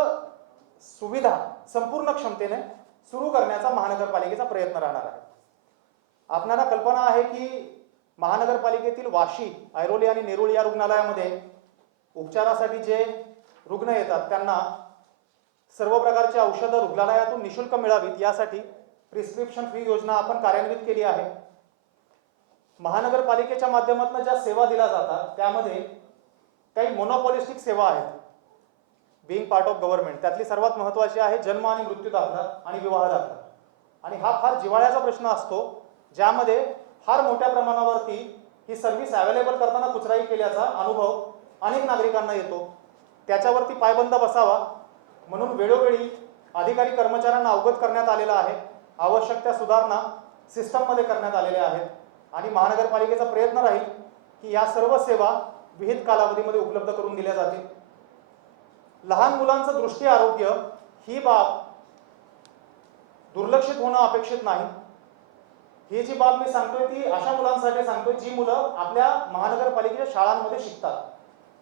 सुविधा संपूर्ण क्षमतेने सुरू करण्याचा महानगरपालिकेचा प्रयत्न राहणार आहे. आपणाला कल्पना आहे की महानगरपालिकेतील वाशी, ऐरोली आणि नेरूळ या रुग्णालयामध्ये उपचारासाठी जे रुग्ण येतात त्यांना सर्व प्रकारची औषधं रुग्णालयातून निशुल्क मिळावीत यासाठी प्रिस्क्रिप्शन फ्री योजना आपण कार्यान्वित केली आहे. महानगरपालिकेच्या माध्यमातून ज्या सेवा दिल्या जातात त्यामध्ये काही मोनोपॉलिस्टिक सेवा आहेत बिईंग पार्ट ऑफ गव्हर्नमेंट. त्यातली सर्वात महत्त्वाची आहे जन्म आणि मृत्यू दाखला आणि विवाह दाखला. आणि हा फार जिव्हाळ्याचा प्रश्न असतो ज्यामध्ये फार मोठ्या प्रमाणावरती ही सर्व्हिस अवेलेबल करताना कुचराई केल्याचा अनुभव अनेक नागरिकांना येतो. त्याच्यावरती पायबंद बसावा म्हणून वेळोवेळी अधिकारी कर्मचाऱ्यांना अवगत करण्यात आलेला आहे. आवश्यक त्या सुधारणा सिस्टममध्ये करण्यात आलेल्या आहेत आणि महानगरपालिकेचा प्रयत्न राहील की या सर्व सेवा विहित कालावधीमध्ये उपलब्ध करून दिल्या जातील. लहान मुलांचं दृष्टी आरोग्य ही बाब दुर्लक्षित होणं अपेक्षित नाही. ही जी बाब मी सांगतोय ती अशा मुलांसाठी सांगतोय जी मुलं आपल्या महानगरपालिकेच्या शाळांमध्ये शिकतात.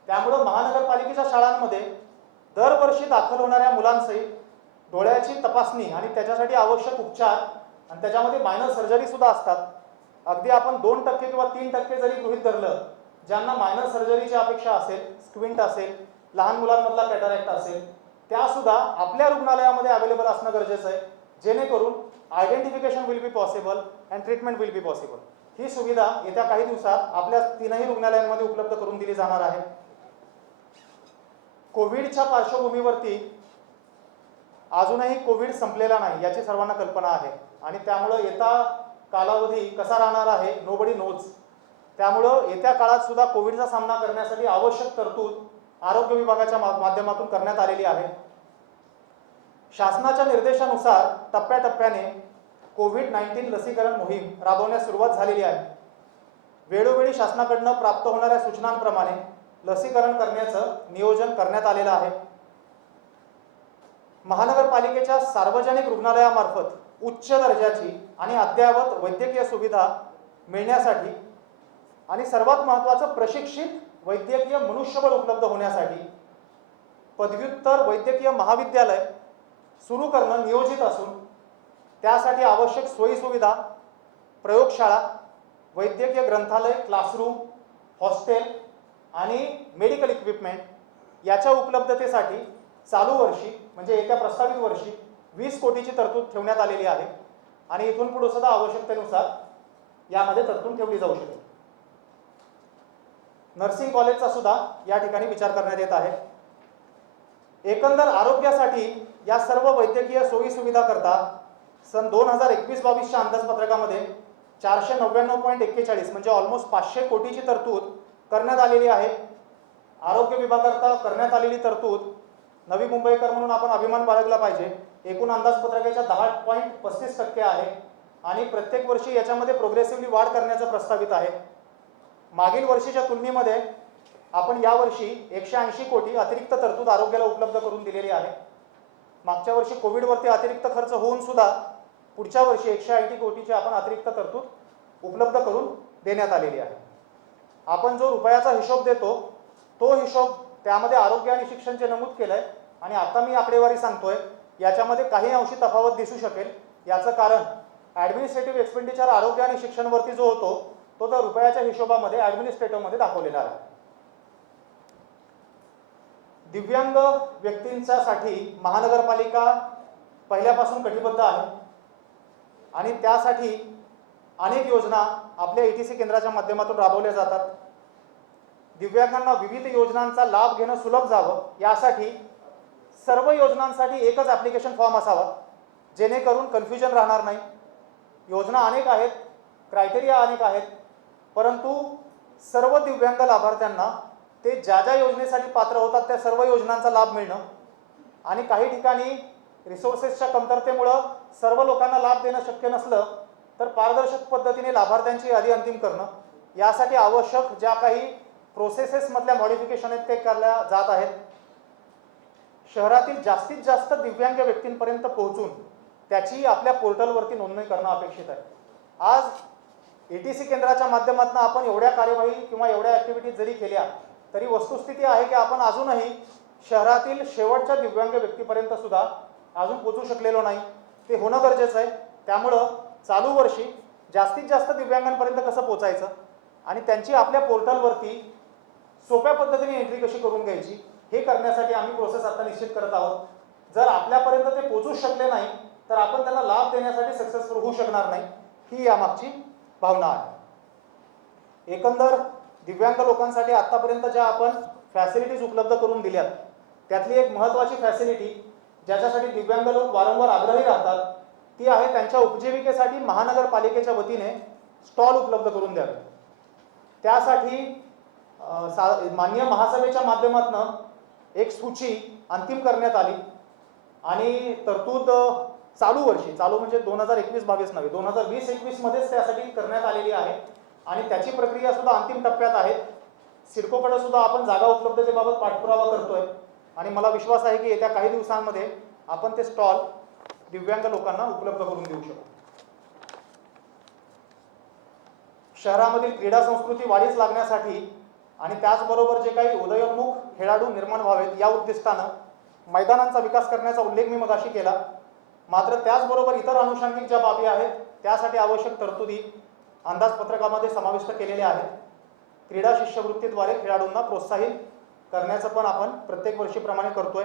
त्यामुळं महानगरपालिकेच्या शाळांमध्ये दरवर्षी दाखल होणाऱ्या मुलांसहित डोळ्याची तपासणी आणि त्याच्यासाठी आवश्यक उपचार आणि त्याच्यामध्ये मायनर सर्जरी सुद्धा असतात. अगदी आपण 2% किंवा 3% जरी गृहीत धरलं ज्यांना मायनर सर्जरीची अपेक्षा असेल, स्क्विंट असेल, लहान मुलांमधला कॅटरॅक्ट असेल, त्यासुद्धा आपल्या रुग्णालयामध्ये अवेलेबल असणं गरजेचं आहे जेणेकरून identification will be possible and treatment will be possible. ही सुविधा येत्या काही दिवसात आपल्या 3ही रुग्णालयांमध्ये उपलब्ध करून दिली जाणार आहे. कोविडच्या पार्श्वभूमीवरती अजूनही कोविड संपलेला नाही याची सर्वांना कल्पना आहे आणि त्यामुळं येता कालावधी कसा राहणार आहे नोबडी नोज. त्यामुळं येत्या काळात सुद्धा कोविडचा सामना करण्यासाठी आवश्यक तरतूद आरोग्य विभागाच्या माध्यमातून करण्यात आलेली आहे. शासनाच्या निर्देशानुसार टप्प्याटप्प्याने कोविड-19 लसीकरण मोहीम राबवण्यास सुरुवात झालेली आहे. वेळोवेळी शासनाकडनं प्राप्त होणाऱ्या सूचनांप्रमाणे लसीकरण करण्याचं नियोजन करण्यात आलेलं आहे. महानगरपालिकेच्या सार्वजनिक रुग्णालयामार्फत उच्च दर्जाची आणि अद्ययावत वैद्यकीय सुविधा मिळण्यासाठी आणि सर्वात महत्त्वाचं प्रशिक्षित वैद्यकीय मनुष्यबळ उपलब्ध होण्यासाठी पदव्युत्तर वैद्यकीय महाविद्यालय सुरू करणं नियोजित असून त्यासाठी आवश्यक सोयीसुविधा, प्रयोगशाळा, वैद्यकीय ग्रंथालय, क्लासरूम, हॉस्टेल आणि मेडिकल इक्विपमेंट याच्या उपलब्धतेसाठी चालू वर्षी म्हणजे येत्या प्रस्तावित वर्षी 20 कोटीची तरतूद ठेवण्यात आलेली आहे आणि इथून पुढे सुद्धा आवश्यकतेनुसार यामध्ये तरतूद ठेवली जाऊ शकेल. नर्सिंग कॉलेजचा सुद्धा या ठिकाणी विचार करण्यात येत आहे. एकंदर आरोग्यासाठी या सर्व वैद्यकीय सोयी सुविधा करता सन 2021-22च्या अंदाजपत्रकामध्ये 499.41 म्हणजे ऑलमोस्ट 500 कोटीची तरतूद करण्यात आलेली आहे. आरोग्य विभागाकरता करण्यात आलेली तरतूद नवी मुंबईकर म्हणून आपण अभिमान बाळगला पाहिजे. एकूण अंदाजपत्रकाच्या 10.35% आहे आणि प्रत्येक वर्षी याच्यामध्ये प्रोग्रेसिव्हली वाढ करण्याचं प्रस्तावित आहे. मागील वर्षीच्या तुलनेमध्ये आपण यावर्षी 180 कोटी अतिरिक्त तरतूद आरोग्याला उपलब्ध करून दिलेली आहे. मागच्या वर्षी कोविडवरती अतिरिक्त खर्च होऊन सुद्धा पुढच्या वर्षी 180 कोटीची आपण अतिरिक्त तरतूद उपलब्ध करून देण्यात आलेली आहे. आपण जो रुपयाचा हिशोब देतो तो हिशोब त्यामध्ये आरोग्य आणि शिक्षणचे नमूद केलंय आणि आता मी आकडेवारी सांगतोय, याच्यामध्ये काही अंशी तफावत दिसू शकेल. याचं कारण ॲडमिनिस्ट्रेटिव्ह एक्सपेंडिचर आरोग्य आणि शिक्षणवरती जो होतो तो तर रुपयाच्या हिशोबामध्ये ॲडमिनिस्ट्रेटिव्हमध्ये दाखवलेला आहे. दिव्यांग व्यक्तींच्यासाठी महानगरपालिका पहिल्यापासून कटिबद्ध आहे आणि त्यासाठी अनेक योजना आपल्या ETC केंद्राच्या माध्यमातून राबवल्या जातात. दिव्यांगांना विविध योजनांचा लाभ घेणं सुलभ जावं यासाठी सर्व योजनांसाठी एकच ॲप्लिकेशन फॉर्म असावा, जेणेकरून कन्फ्युजन राहणार नाही. योजना अनेक आहेत, क्रायटेरिया अनेक आहेत, परंतु सर्व दिव्यांग लाभार्थ्यांना ते ज्या ज्या योजनेसाठी पात्र होतात त्या सर्व योजनांचा लाभ मिळणं आणि काही ठिकाणी रिसोर्सेसच्या कमतरतेमुळं सर्व लोकांना लाभ देणं शक्य नसलं तर पारदर्शक पद्धतीने लाभार्थ्यांची यादी अंतिम करणं, यासाठी आवश्यक ज्या काही प्रोसेसेसमधल्या मॉडिफिकेशन आहेत ते केल्या जात आहेत. शहरातील जास्तीत जास्त दिव्यांग व्यक्तींपर्यंत पोहोचून त्याची आपल्या पोर्टलवरती नोंदणी करणं अपेक्षित आहे. आज ETC केंद्राच्या माध्यमातून आपण एवढ्या कार्यवाही किंवा एवढ्या ॲक्टिव्हिटीज जरी केल्या तरी वस्तुस्थिती आहे की आपण अजूनही शहरातील शेवटच्या दिव्यांग व्यक्तीपर्यंत सुद्धा अजून पोहोचू शकलेलो नाही. ते होणं गरजेचं आहे. त्यामुळं चालू वर्षी जास्तीत जास्त दिव्यांगांपर्यंत कसं पोहोचायचं आणि त्यांची आपल्या पोर्टलवरती सोप्या पद्धतीने एंट्री कशी करून घ्यायची हे करण्यासाठी आम्ही प्रोसेस आता निश्चित करत आहोत. जर आपल्यापर्यंत ते पोहोचूच शकले नाही तर आपण त्यांना लाभ देण्यासाठी सक्सेसफुल होऊ शकणार नाही, ही यामागची भावना आहे. एकंदर दिव्यांग लोकांसाठी आत्तापर्यंत ज्या आपण फॅसिलिटीज उपलब्ध करून दिल्यात त्यातली एक महत्त्वाची फॅसिलिटी ज्याच्यासाठी दिव्यांग लोक वारंवार आग्रही राहतात ती आहे त्यांच्या उपजीविकेसाठी महानगरपालिकेच्या वतीने स्टॉल उपलब्ध करून द्यावे. त्यासाठी माननीय महासभेच्या माध्यमातून एक सूची अंतिम करण्यात आली आणि तरतूद चालू वर्षी, चालू म्हणजे 2021-22 नव्हे 2020-21 मध्येच त्यासाठी करण्यात आलेली आहे आणि त्याची प्रक्रिया सुद्धा अंतिम टप्प्यात आहे. सिडकोकडे सुद्धा आपण जागा उपलब्धतेबाबत पाठपुरावा करतोय आणि मला विश्वास आहे की येत्या काही दिवसांमध्ये आपण ते स्टॉल दिव्यांग लोकांना उपलब्ध करून देऊ शकू. शहरामधील क्रीडा संस्कृती वाढीस लागण्यासाठी आणि त्याचबरोबर जे काही उदयोन्मुख खेळाडू निर्माण व्हावेत या उद्दिष्टानं मैदानांचा विकास करण्याचा उल्लेख मी मगाशी केला. मात्र त्याचबरोबर इतर अनुषंगिक ज्या बाबी आहेत त्यासाठी आवश्यक तरतुदी अंदाजपत्रकामध्ये समाविष्ट केलेल्या आहेत. क्रीडा शिष्यवृत्तीद्वारे खेळाडूंना प्रोत्साहित करण्याचं पण आपण प्रत्येक वर्षीप्रमाणे करतोय.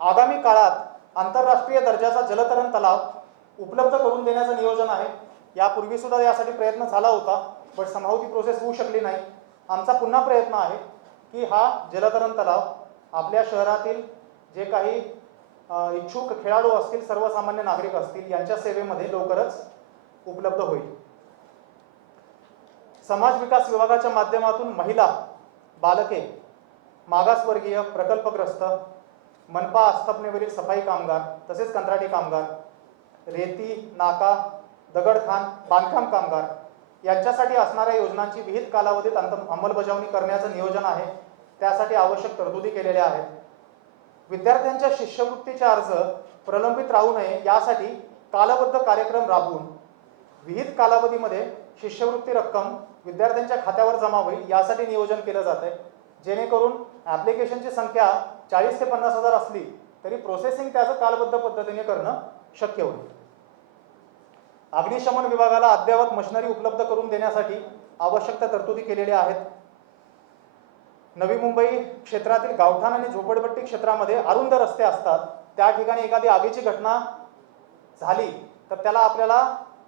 आगामी काळात आंतरराष्ट्रीय दर्जाचा जलतरण तलाव उपलब्ध करून देण्याचं नियोजन आहे. यापूर्वी सुद्धा यासाठी प्रयत्न झाला होता, पण समहाऊ ती प्रोसेस होऊ शकली नाही. आमचा पुन्हा प्रयत्न आहे की हा जलतरण तलाव आपल्या शहरातील जे काही इच्छुक खेळाडू असतील, सर्वसामान्य नागरिक असतील यांच्या सेवेमध्ये लवकरच उपलब्ध होईल. समाज विकास विभागाच्या माध्यमातून महिला, बालके, मागासवर्गीय, प्रकल्पग्रस्त, मनपा आस्थापनेवरील सफाई कामगार तसेच कंत्राटी कामगार, रेती, नाका, दगडखाण, बांधकाम कामगार यांच्यासाठी असणाऱ्या योजनांची विहित कालावधीत अंमलबजावणी करण्याचं नियोजन आहे. त्यासाठी आवश्यक तरतुदी केलेल्या आहेत. विद्यार्थ्यांच्या शिष्यवृत्तीचे अर्ज प्रलंबित राहू नये यासाठी कालबद्ध कार्यक्रम राबवून विहित कालावधीमध्ये शिष्यवृत्ती रक्कम विद्यार्थ्यांच्या खात्यावर जमा होईल यासाठी नियोजन केलं जात आहे. जेणेकरून ॲप्लिकेशनची संख्या 40 ते 50 हजार असली तरी प्रोसेसिंग त्याचं कालबद्ध पद्धतीने करणं शक्य होईल. अग्निशमन विभागाला अद्ययावत मशिनरी उपलब्ध करून देण्यासाठी आवश्यक त्या तरतुदी केलेल्या आहेत. नवी मुंबई क्षेत्रातील गावठाण आणि झोपडपट्टी क्षेत्रामध्ये अरुंद रस्ते असतात. त्या ठिकाणी एखादी आगीची घटना झाली तर त्याला आपल्याला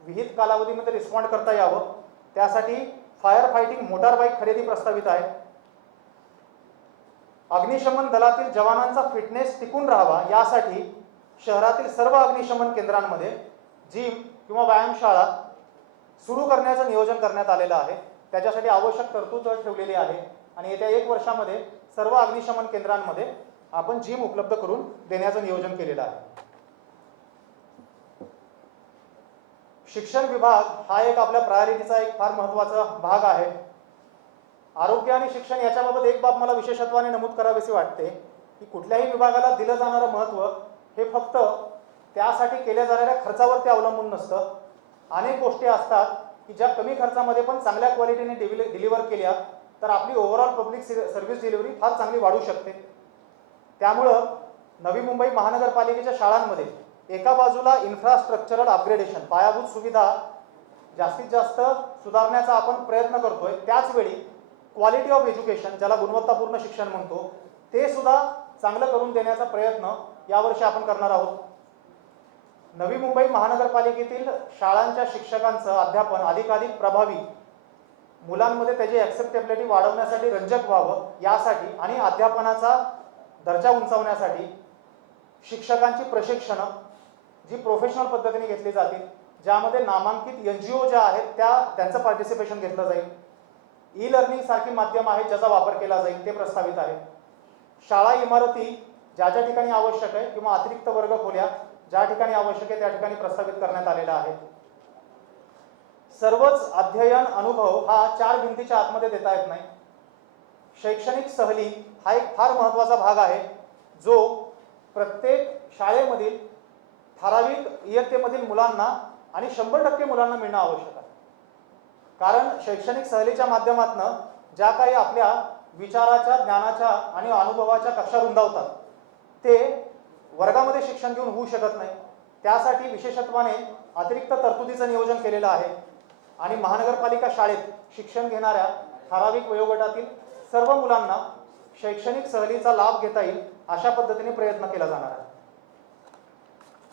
विहित कालावधीमध्ये रिस्पॉन्ड करता यावं. त्यासाठी फायर फायटिंग मोटार बाईक खरेदी प्रस्तावित आहे. अग्निशमन दलातील जवानांचा फिटनेस टिकून राहावा यासाठी शहरातील सर्व अग्निशमन केंद्रांमध्ये जिम किंवा व्यायामशाळा सुरू करण्याचं नियोजन करण्यात आलेलं आहे. त्याच्यासाठी आवश्यक तरतूद ठेवलेली आहे आणि येत्या 1 वर्षामध्ये सर्व अग्निशमन केंद्रांमध्ये आपण जिम उपलब्ध करून देण्याचं नियोजन केलेलं आहे. शिक्षण विभाग हा एक आपल्या प्रायोरिटीचा एक फार महत्त्वाचा भाग आहे. आरोग्य आणि शिक्षण याच्याबाबत एक बाब मला विशेषत्वाने नमूद करावीशी वाटते की कुठल्याही विभागाला दिलं जाणारं महत्त्व हे फक्त त्यासाठी केल्या जाणाऱ्या खर्चावरती अवलंबून नसतं. अनेक गोष्टी असतात की ज्या कमी खर्चामध्ये पण चांगल्या क्वालिटीने डिलिव्हर केल्या तर आपली ओव्हरऑल पब्लिक सर्व्हिस डिलिव्हरी फार चांगली वाढू शकते. त्यामुळं नवी मुंबई महानगरपालिकेच्या शाळांमध्ये एका बाजूला इन्फ्रास्ट्रक्चरल अपग्रेडेशन, पायाभूत सुविधा जास्तीत जास्त सुधारण्याचा आपण प्रयत्न करतोय, त्याचवेळी क्वालिटी ऑफ एज्युकेशन, ज्याला गुणवत्तापूर्ण शिक्षण म्हणतो, ते सुद्धा चांगलं करून देण्याचा प्रयत्न यावर्षी आपण करणार आहोत. नवी मुंबई महानगरपालिकेतील शाळांच्या शिक्षकांचं अध्यापन अधिकाधिक प्रभावी, मुलांमध्ये त्याची ॲक्सेप्टेबिलिटी वाढवण्यासाठी रंजक व्हावं यासाठी आणि अध्यापनाचा दर्जा उंचावण्यासाठी शिक्षकांची प्रशिक्षणं जी प्रोफेशनल पद्धतीने घेतली जातील, ज्यामध्ये नामांकित NGO ज्या आहेत त्यांचं पार्टिसिपेशन घेतलं जाईल. ई लर्निंग सारखी माध्यम आहेत ज्याचा वापर केला जाईल, ते प्रस्तावित आहे. शाळा इमारती ज्या ज्या ठिकाणी आवश्यक आहे किंवा अतिरिक्त वर्ग खोल्या ज्या ठिकाणी आवश्यक आहे त्या ठिकाणी प्रस्तावित करण्यात आलेला आहे. सर्वच अध्ययन अनुभव हा 4 भिंतीच्या आतमध्ये देता येत नाही. शैक्षणिक सहली हा एक फार महत्त्वाचा भाग आहे जो प्रत्येक शाळेमधील ठराविक इयत्तेमधील मुलांना आणि 100% मुलांना मिळणं आवश्यक आहे. कारण शैक्षणिक सहलीच्या माध्यमातून ज्या काही आपल्या विचाराच्या, ज्ञानाच्या आणि अनुभवाच्या कक्षा रुंदावतात ते वर्गामध्ये शिक्षण घेऊन होऊ शकत नाही. त्यासाठी विशेषत्वाने अतिरिक्त तरतुदीचं नियोजन केलेलं आहे आणि महानगरपालिका शाळेत शिक्षण घेणाऱ्या ठराविक वयोगटातील सर्व मुलांना शैक्षणिक सहलीचा लाभ घेता येईल अशा पद्धतीने प्रयत्न केला जाणार आहे.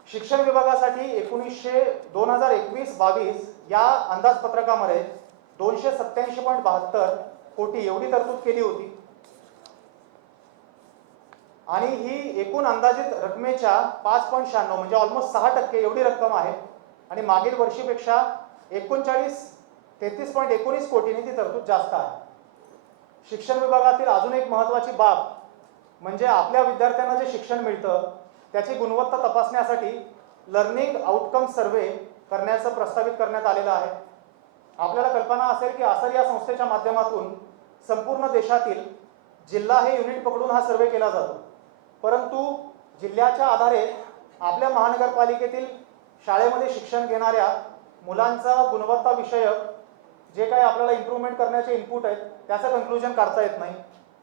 शिक्षण विभागासाठी 2021-22 या अंदाजपत्रकामध्ये 287.72 कोटी एवढी तरतूद केली होती आणि ही एकूण अंदाजित रकमेच्या 5.96 म्हणजे ऑलमोस्ट 6% एवढी रक्कम आहे आणि मागील वर्षीपेक्षा 33.19 कोटींनी ती तरतूद जास्त आहे. शिक्षण विभागातील अजून एक महत्त्वाची बाब म्हणजे आपल्या विद्यार्थ्यांना जे शिक्षण मिळतं त्याची गुणवत्ता तपासण्यासाठी लर्निंग आउटकम सर्व्हे करण्याचं प्रस्तावित करण्यात आलेलं आहे. आपल्याला कल्पना असेल की आसर या संस्थेच्या माध्यमातून संपूर्ण देशातील जिल्हा हे युनिट पकडून हा सर्वे केला जातो, परंतु जिल्ह्याच्या आधारे आपल्या महानगरपालिकेतील शाळेमध्ये शिक्षण घेणाऱ्या मुलांचा गुणवत्ता विषयक जे काही आपल्याला इम्प्रूव्हमेंट करण्याचे इनपुट आहेत त्याचं कन्क्लुजन काढता येत नाही.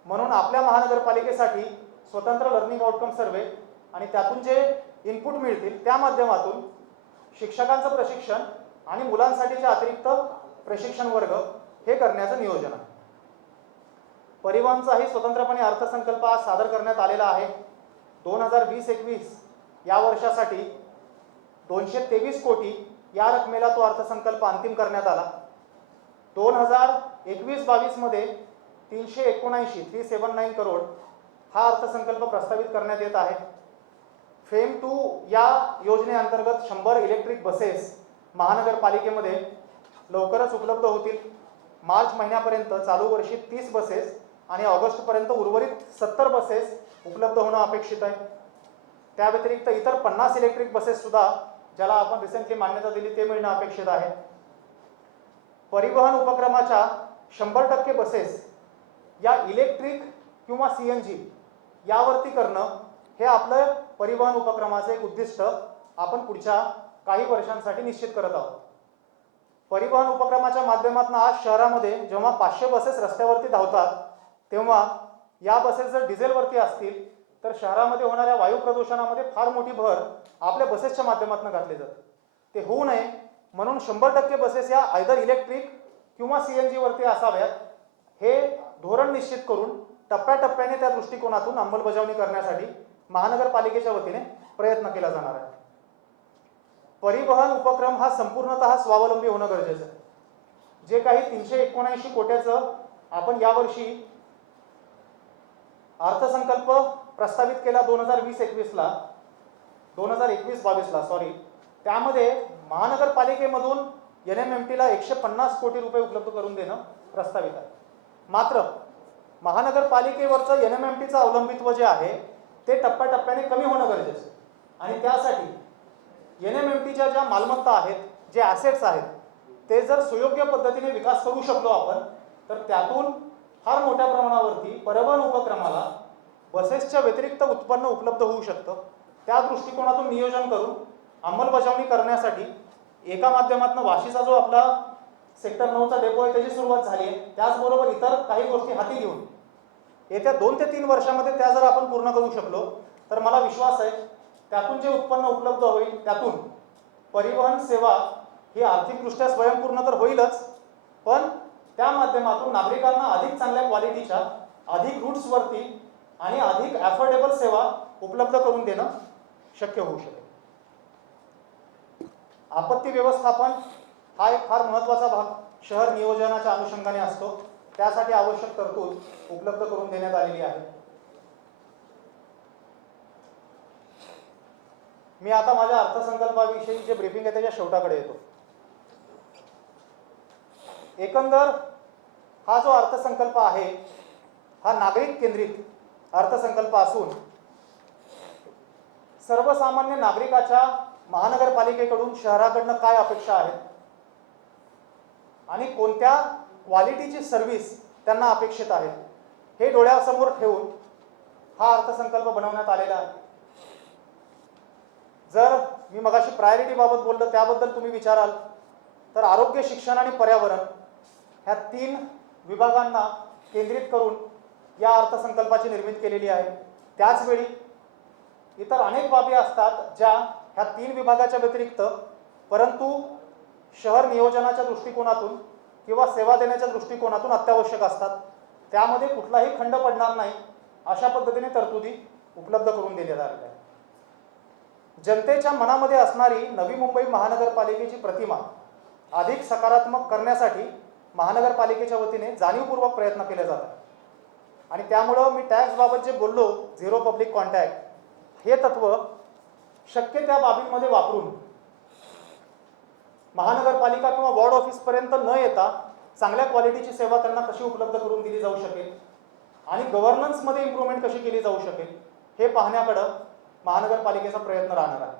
म्हणून आपल्या महानगरपालिकेसाठी स्वतंत्र लर्निंग आउटकम सर्वे आणि त्यातून जे इनपुट मिळतील त्या माध्यमातून शिक्षकांचं प्रशिक्षण आणि मुलांसाठीचे अतिरिक्त प्रशिक्षण वर्ग हे करण्याचं नियोजन आहे. परिवहनचाही स्वतंत्रपणे अर्थसंकल्प आज सादर करण्यात आलेला आहे. 2020-21 या वर्षासाठी 223 कोटी या रकमेला तो अर्थसंकल्प अंतिम करण्यात आला. 2021-22 मध्ये 379 करोड हा अर्थसंकल्प प्रस्तावित करण्यात येत आहे. फेम 2 या योजनेअंतर्गत 100 इलेक्ट्रिक बसेस महानगरपालिकेमध्ये लवकरच उपलब्ध होतील. मार्च महिन्यापर्यंत चालू वर्षी 30 बसेस आणि ऑगस्टपर्यंत उर्वरित 70 बसेस उपलब्ध होणं अपेक्षित आहे. त्या व्यतिरिक्त इतर 50 इलेक्ट्रिक बसेस सुद्धा ज्याला आपण रिसेंटली मान्यता दिली ते मिळणं अपेक्षित आहे. परिवहन उपक्रमाच्या 100% बसेस या इलेक्ट्रिक किंवा CNG यावरती करणं हे आपलं परिवहन उपक्रमाचं एक उद्दिष्ट आपण पुढच्या काही वर्षांसाठी निश्चित करत आहोत. परिवहन उपक्रमाच्या माध्यमातून आज शहरामध्ये जेव्हा 500 बसेस रस्त्यावरती धावतात तेव्हा या बसेस जर डिझेलवरती असतील तर शहरामध्ये होणाऱ्या वायू प्रदूषणामध्ये फार मोठी भर आपल्या बसेसच्या माध्यमातून घातली जाते. ते होऊ नये म्हणून 100% बसेस या आयदर इलेक्ट्रिक किंवा CNG वरती असाव्यात हे धोरण निश्चित करून टप्प्याटप्प्याने त्या दृष्टिकोनातून अंमलबजावणी करण्यासाठी महानगरपालिकेच्या वतीने प्रयत्न केला जाणार आहे. परिवहन उपक्रम हा संपूर्णतः स्वावलंबी होणं गरजेचं आहे. जे काही 379 कोट्याचं आपण यावर्षी अर्थसंकल्प प्रस्तावित केला 2021-22 सॉरी, त्यामध्ये महानगरपालिकेमधून NMMTला 150 कोटी रुपये उपलब्ध करून देणं प्रस्तावित आहे. मात्र महानगरपालिकेवरचं NMMTचं अवलंबित्व जे आहे ते टप्प्याटप्प्याने कमी होणं गरजेचं आहे आणि त्यासाठी NMMTच्या ज्या मालमत्ता आहेत, जे ॲसेट्स आहेत ते जर सुयोग्य पद्धतीने विकास करू शकलो आपण तर त्यातून फार मोठ्या प्रमाणावरती परिवहन उपक्रमाला बसेसच्या व्यतिरिक्त उत्पन्न उपलब्ध होऊ शकतं त्या दृष्टिकोनातून नियोजन करून अंमलबजावणी करण्यासाठी एका माध्यमातून वाशीचा जो आपला सेक्टर 9चा डेपो आहे त्याची सुरुवात झाली आहे. त्याचबरोबर इतर काही गोष्टी हाती घेऊन येत्या 2 ते 3 वर्षामध्ये त्या जर आपण पूर्ण करू शकलो तर मला विश्वास आहे त्यातून जे उत्पन्न उपलब्ध होईल त्यातून परिवहन सेवा ही आर्थिकदृष्ट्या स्वयंपूर्ण तर होईलच, पण त्या माध्यमातून नागरिकांना अधिक चांगल्या क्वालिटीच्या, अधिक रूट्सवरती आणि अधिक अफोर्डेबल सेवा उपलब्ध करून देणं शक्य होऊ शकेल. आपत्ती व्यवस्थापन हा एक फार महत्त्वाचा भाग शहर नियोजनाच्या अनुषंगाने असतो. त्यासाठी आवश्यक तरतूद उपलब्ध करून देण्यात आलेली आहे. मी आता माझ्या अर्थसंकल्पाविषयी जे ब्रीफिंग आहे त्याच्या शेवटाकडे येतो. एकंदर हा जो अर्थसंकल्प आहे हा नागरिक केंद्रित अर्थसंकल्प असून सर्वसामान्य नागरिकाच्या महानगरपालिकेकडून शहराकडनं काय अपेक्षा आहेत आणि कोणत्या क्वालिटीची सर्व्हिस त्यांना अपेक्षित आहे हे डोळ्यासमोर ठेवून हा अर्थसंकल्प बनवण्यात आलेला आहे. जर मी मगाशी प्रायोरिटी बाबत बोललो त्याबद्दल तुम्ही विचाराल तर आरोग्य, शिक्षण आणि पर्यावरण ह्या 3 विभागांना केंद्रित करून या अर्थसंकल्पाची निर्मिती केलेली आहे. त्याचवेळी इतर अनेक बाबी असतात ज्या ह्या 3 विभागाच्या व्यतिरिक्त परंतु शहर नियोजनाच्या दृष्टिकोनातून किंवा सेवा देण्याच्या दृष्टिकोनातून अत्यावश्यक असतात. त्यामध्ये कुठलाही खंड पडणार नाही अशा पद्धतीने तरतुदी उपलब्ध करून दिलेल्या आहेत. जनतेच्या मनामध्ये असणारी नवी मुंबई महानगरपालिकेची प्रतिमा अधिक सकारात्मक करण्यासाठी महानगरपालिकेच्या वतीने जाणीवपूर्वक प्रयत्न केले जातात आणि त्यामुळं मी टॅक्सबाबत जे बोललो, झिरो पब्लिक कॉन्टॅक्ट हे तत्व शक्य त्या बाबींमध्ये वापरून महानगरपालिका किंवा वॉर्ड ऑफिसपर्यंत न येता चांगल्या क्वालिटीची सेवा त्यांना कशी उपलब्ध करून दिली जाऊ शकेल आणि गव्हर्नन्समध्ये इम्प्रूव्हमेंट कशी केली जाऊ शकेल हे पाहण्याकडं महानगरपालिकेचा प्रयत्न राहणार आहे.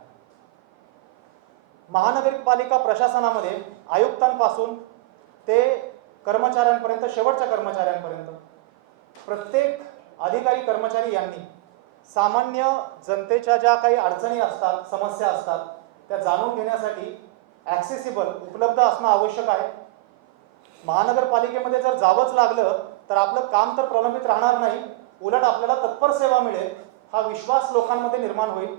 महानगरपालिका प्रशासनामध्ये आयुक्तांपासून ते कर्मचाऱ्यांपर्यंत, शेवटच्या कर्मचाऱ्यांपर्यंत प्रत्येक अधिकारी कर्मचारी यांनी सामान्य जनतेच्या ज्या काही अडचणी असतात, समस्या असतात त्या जाणून घेण्यासाठी ॲक्सेसिबल उपलब्ध असणं आवश्यक आहे. महानगरपालिकेमध्ये जर जावंच लागलं तर आपलं काम तर प्रलंबित राहणार नाही, उलट आपल्याला तत्पर सेवा मिळेल हा विश्वास लोकांमध्ये निर्माण होईल.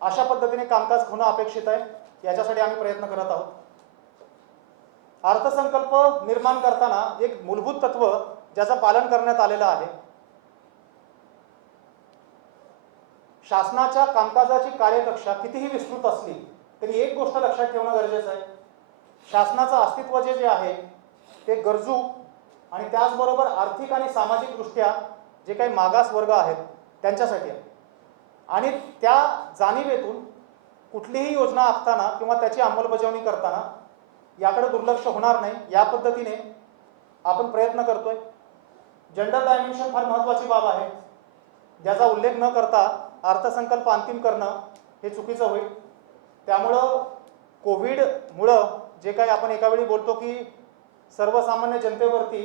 अशा पद्धतीने कामकाज होणं अपेक्षित आहे. याच्यासाठी आम्ही प्रयत्न करत आहोत. अर्थसंकल्प निर्माण करताना एक मूलभूत तत्व ज्याचं पालन करण्यात आलेलं आहे, शासनाच्या कामकाजाची कार्यकक्षा कितीही विस्तृत असली तरी एक गोष्ट लक्षात ठेवणं गरजेचं आहे. शासनाचं अस्तित्व जे आहे ते गरजू आणि त्याचबरोबर आर्थिक आणि सामाजिकदृष्ट्या जे काही मागास वर्ग आहेत त्यांच्यासाठी आहे आणि त्या जाणीवेतून कुठलीही योजना आखताना किंवा त्याची अंमलबजावणी करताना याकडे दुर्लक्ष होणार नाही या पद्धतीने आपण प्रयत्न करतोय. जेंडर डायमेन्शन फार महत्त्वाची बाब आहे ज्याचा उल्लेख न करता अर्थसंकल्प अंतिम करणं हे चुकीचं होईल. त्यामुळं कोविडमुळं जे काही आपण एकावेळी बोलतो की सर्वसामान्य जनतेवरती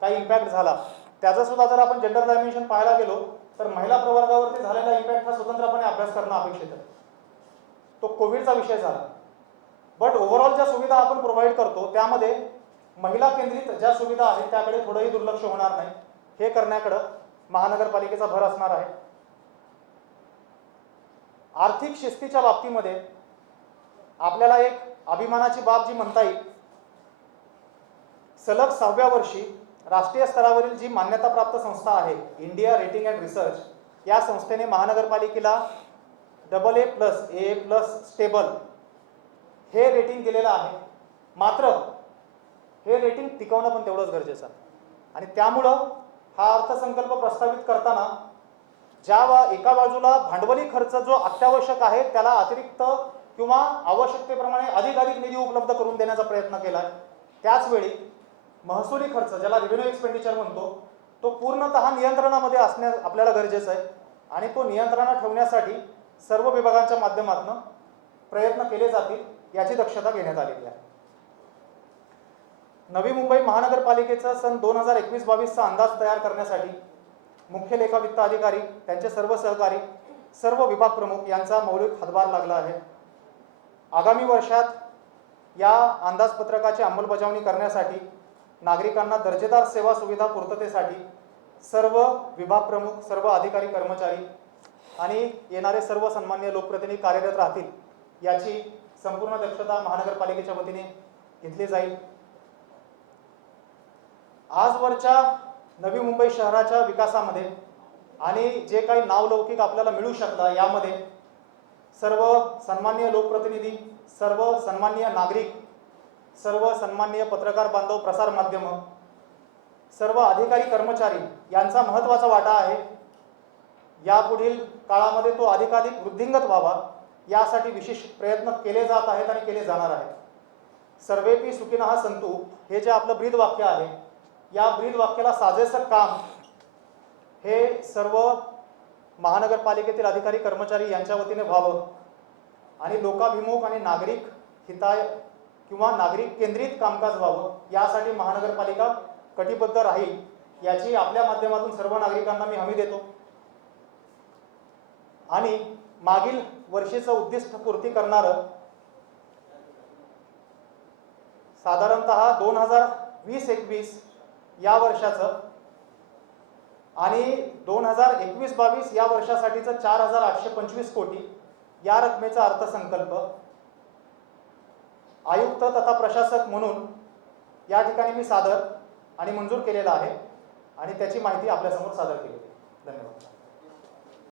काही इम्पॅक्ट झाला त्याचासुद्धा जर आपण जेंडर डायमेन्शन पाहायला गेलो तर महिला प्रवर्गावरती झालेला इम्पॅक्ट हा स्वतंत्रपणे अभ्यास करणं अपेक्षित आहे. तो कोविडचा विषय झाला, बट ओव्हरऑल ज्या सुविधा आपण प्रोव्हाइड करतो त्यामध्ये महिला केंद्रित ज्या सुविधा आहेत त्याकडे थोडंही दुर्लक्ष होणार नाही. हे करण्याकडं महानगरपालिकेचा भर असणार आहे. आर्थिक शिस्तीच्या बाबतीमध्ये आपल्याला एक अभिमानाची बाब जी म्हणता येईल, सलग 6व्या वर्षी राष्ट्रीय स्तरावरील जी मान्यताप्राप्त संस्था आहे इंडिया रेटिंग अँड रिसर्च, या संस्थेने महानगरपालिकेला AA+, स्टेबल हे रेटिंग दिलेलं आहे. मात्र हे रेटिंग टिकवणं पण तेवढंच गरजेचं आहे आणि त्यामुळं हा अर्थसंकल्प प्रस्तावित करताना एका बाजूला भांडवली खर्च जो अत्यावश्यक आहे त्याला अतिरिक्त किंवा आवश्यकतेप्रमाणे अधिक निधी उपलब्ध करून देण्याचा प्रयत्न केला आहे. त्याचवेळी महसुली खर्च ज्याला रेव्हेन्यू एक्सपेंडिचर म्हणतो तो पूर्णतः नियंत्रणामध्ये असणे आपल्याला गरजेचं आहे आणि तो नियंत्रणात ठेवण्यासाठी सर्व विभागांच्या माध्यमातून प्रयत्न केले जातील याची दक्षता घेण्यात आलेली आहे. नवी मुंबई महानगरपालिकेचा सन 2021-22चा अंदाज तयार करण्यासाठी मुख्य लेखा वित्त अधिकारी, त्यांचे सर्व सहकारी सर्व विभाग प्रमुख यांचा मौलिक हातभार लागला आहे. आगामी वर्षात या अंदाजपत्रकाची अंमलबजावणी करण्यासाठी नागरिकांना दर्जेदार सेवा सुविधा पूर्ततेसाठी सर्व विभाग प्रमुख, सर्व अधिकारी कर्मचारी आणि येणारे सर्व सन्माननीय लोकप्रतिनिधी कार्यरत राहतील याची संपूर्ण दक्षता महानगरपालिकेच्या वतीने घेतली जाईल. आजवरच्या नवी मुंबई शहराच्या विकासामध्ये आणि जे काही नावलौकिक आपल्याला मिळू शकतं यामध्ये सर्व सन्माननीय लोकप्रतिनिधी, सर्व सन्माननीय नागरिक, सर्व सन्माननीय पत्रकार बांधव, प्रसार माध्यम, सर्व अधिकारी कर्मचारी यांचा महत्त्वाचा वाटा आहे. यापुढील काळामध्ये तो अधिकाधिक वृद्धिंगत व्हावा यासाठी विशेष प्रयत्न केले जात आहेत आणि केले जाणार आहेत. सर्वेपी सुखिनः सन्तु हे जे आपलं ब्रीद वाक्य आहे, या ब्रीद वाक्याला साजेसं काम हे सर्व महानगरपालिकेतील अधिकारी कर्मचारी यांच्या वतीने व्हावं आणि लोकाभिमुख आणि नागरिक हिताय किंवा नागरिक केंद्रित कामकाज व्हावं यासाठी महानगरपालिका कटिबद्ध राहील याची आपल्या माध्यमातून सर्व नागरिकांना मी हमी देतो. आणि मागील वर्षीचं उद्दिष्ट पूर्ती करणारं साधारणतः 2020-21 या वर्षाचं आणि 2021-22 या वर्षासाठीचं 4,825 कोटी या रकमेचा अर्थसंकल्प आयुक्त तथा प्रशासक म्हणून या ठिकाणी मी सादर आणि मंजूर केलेला आहे आणि त्याची माहिती आपल्यासमोर सादर केली. धन्यवाद.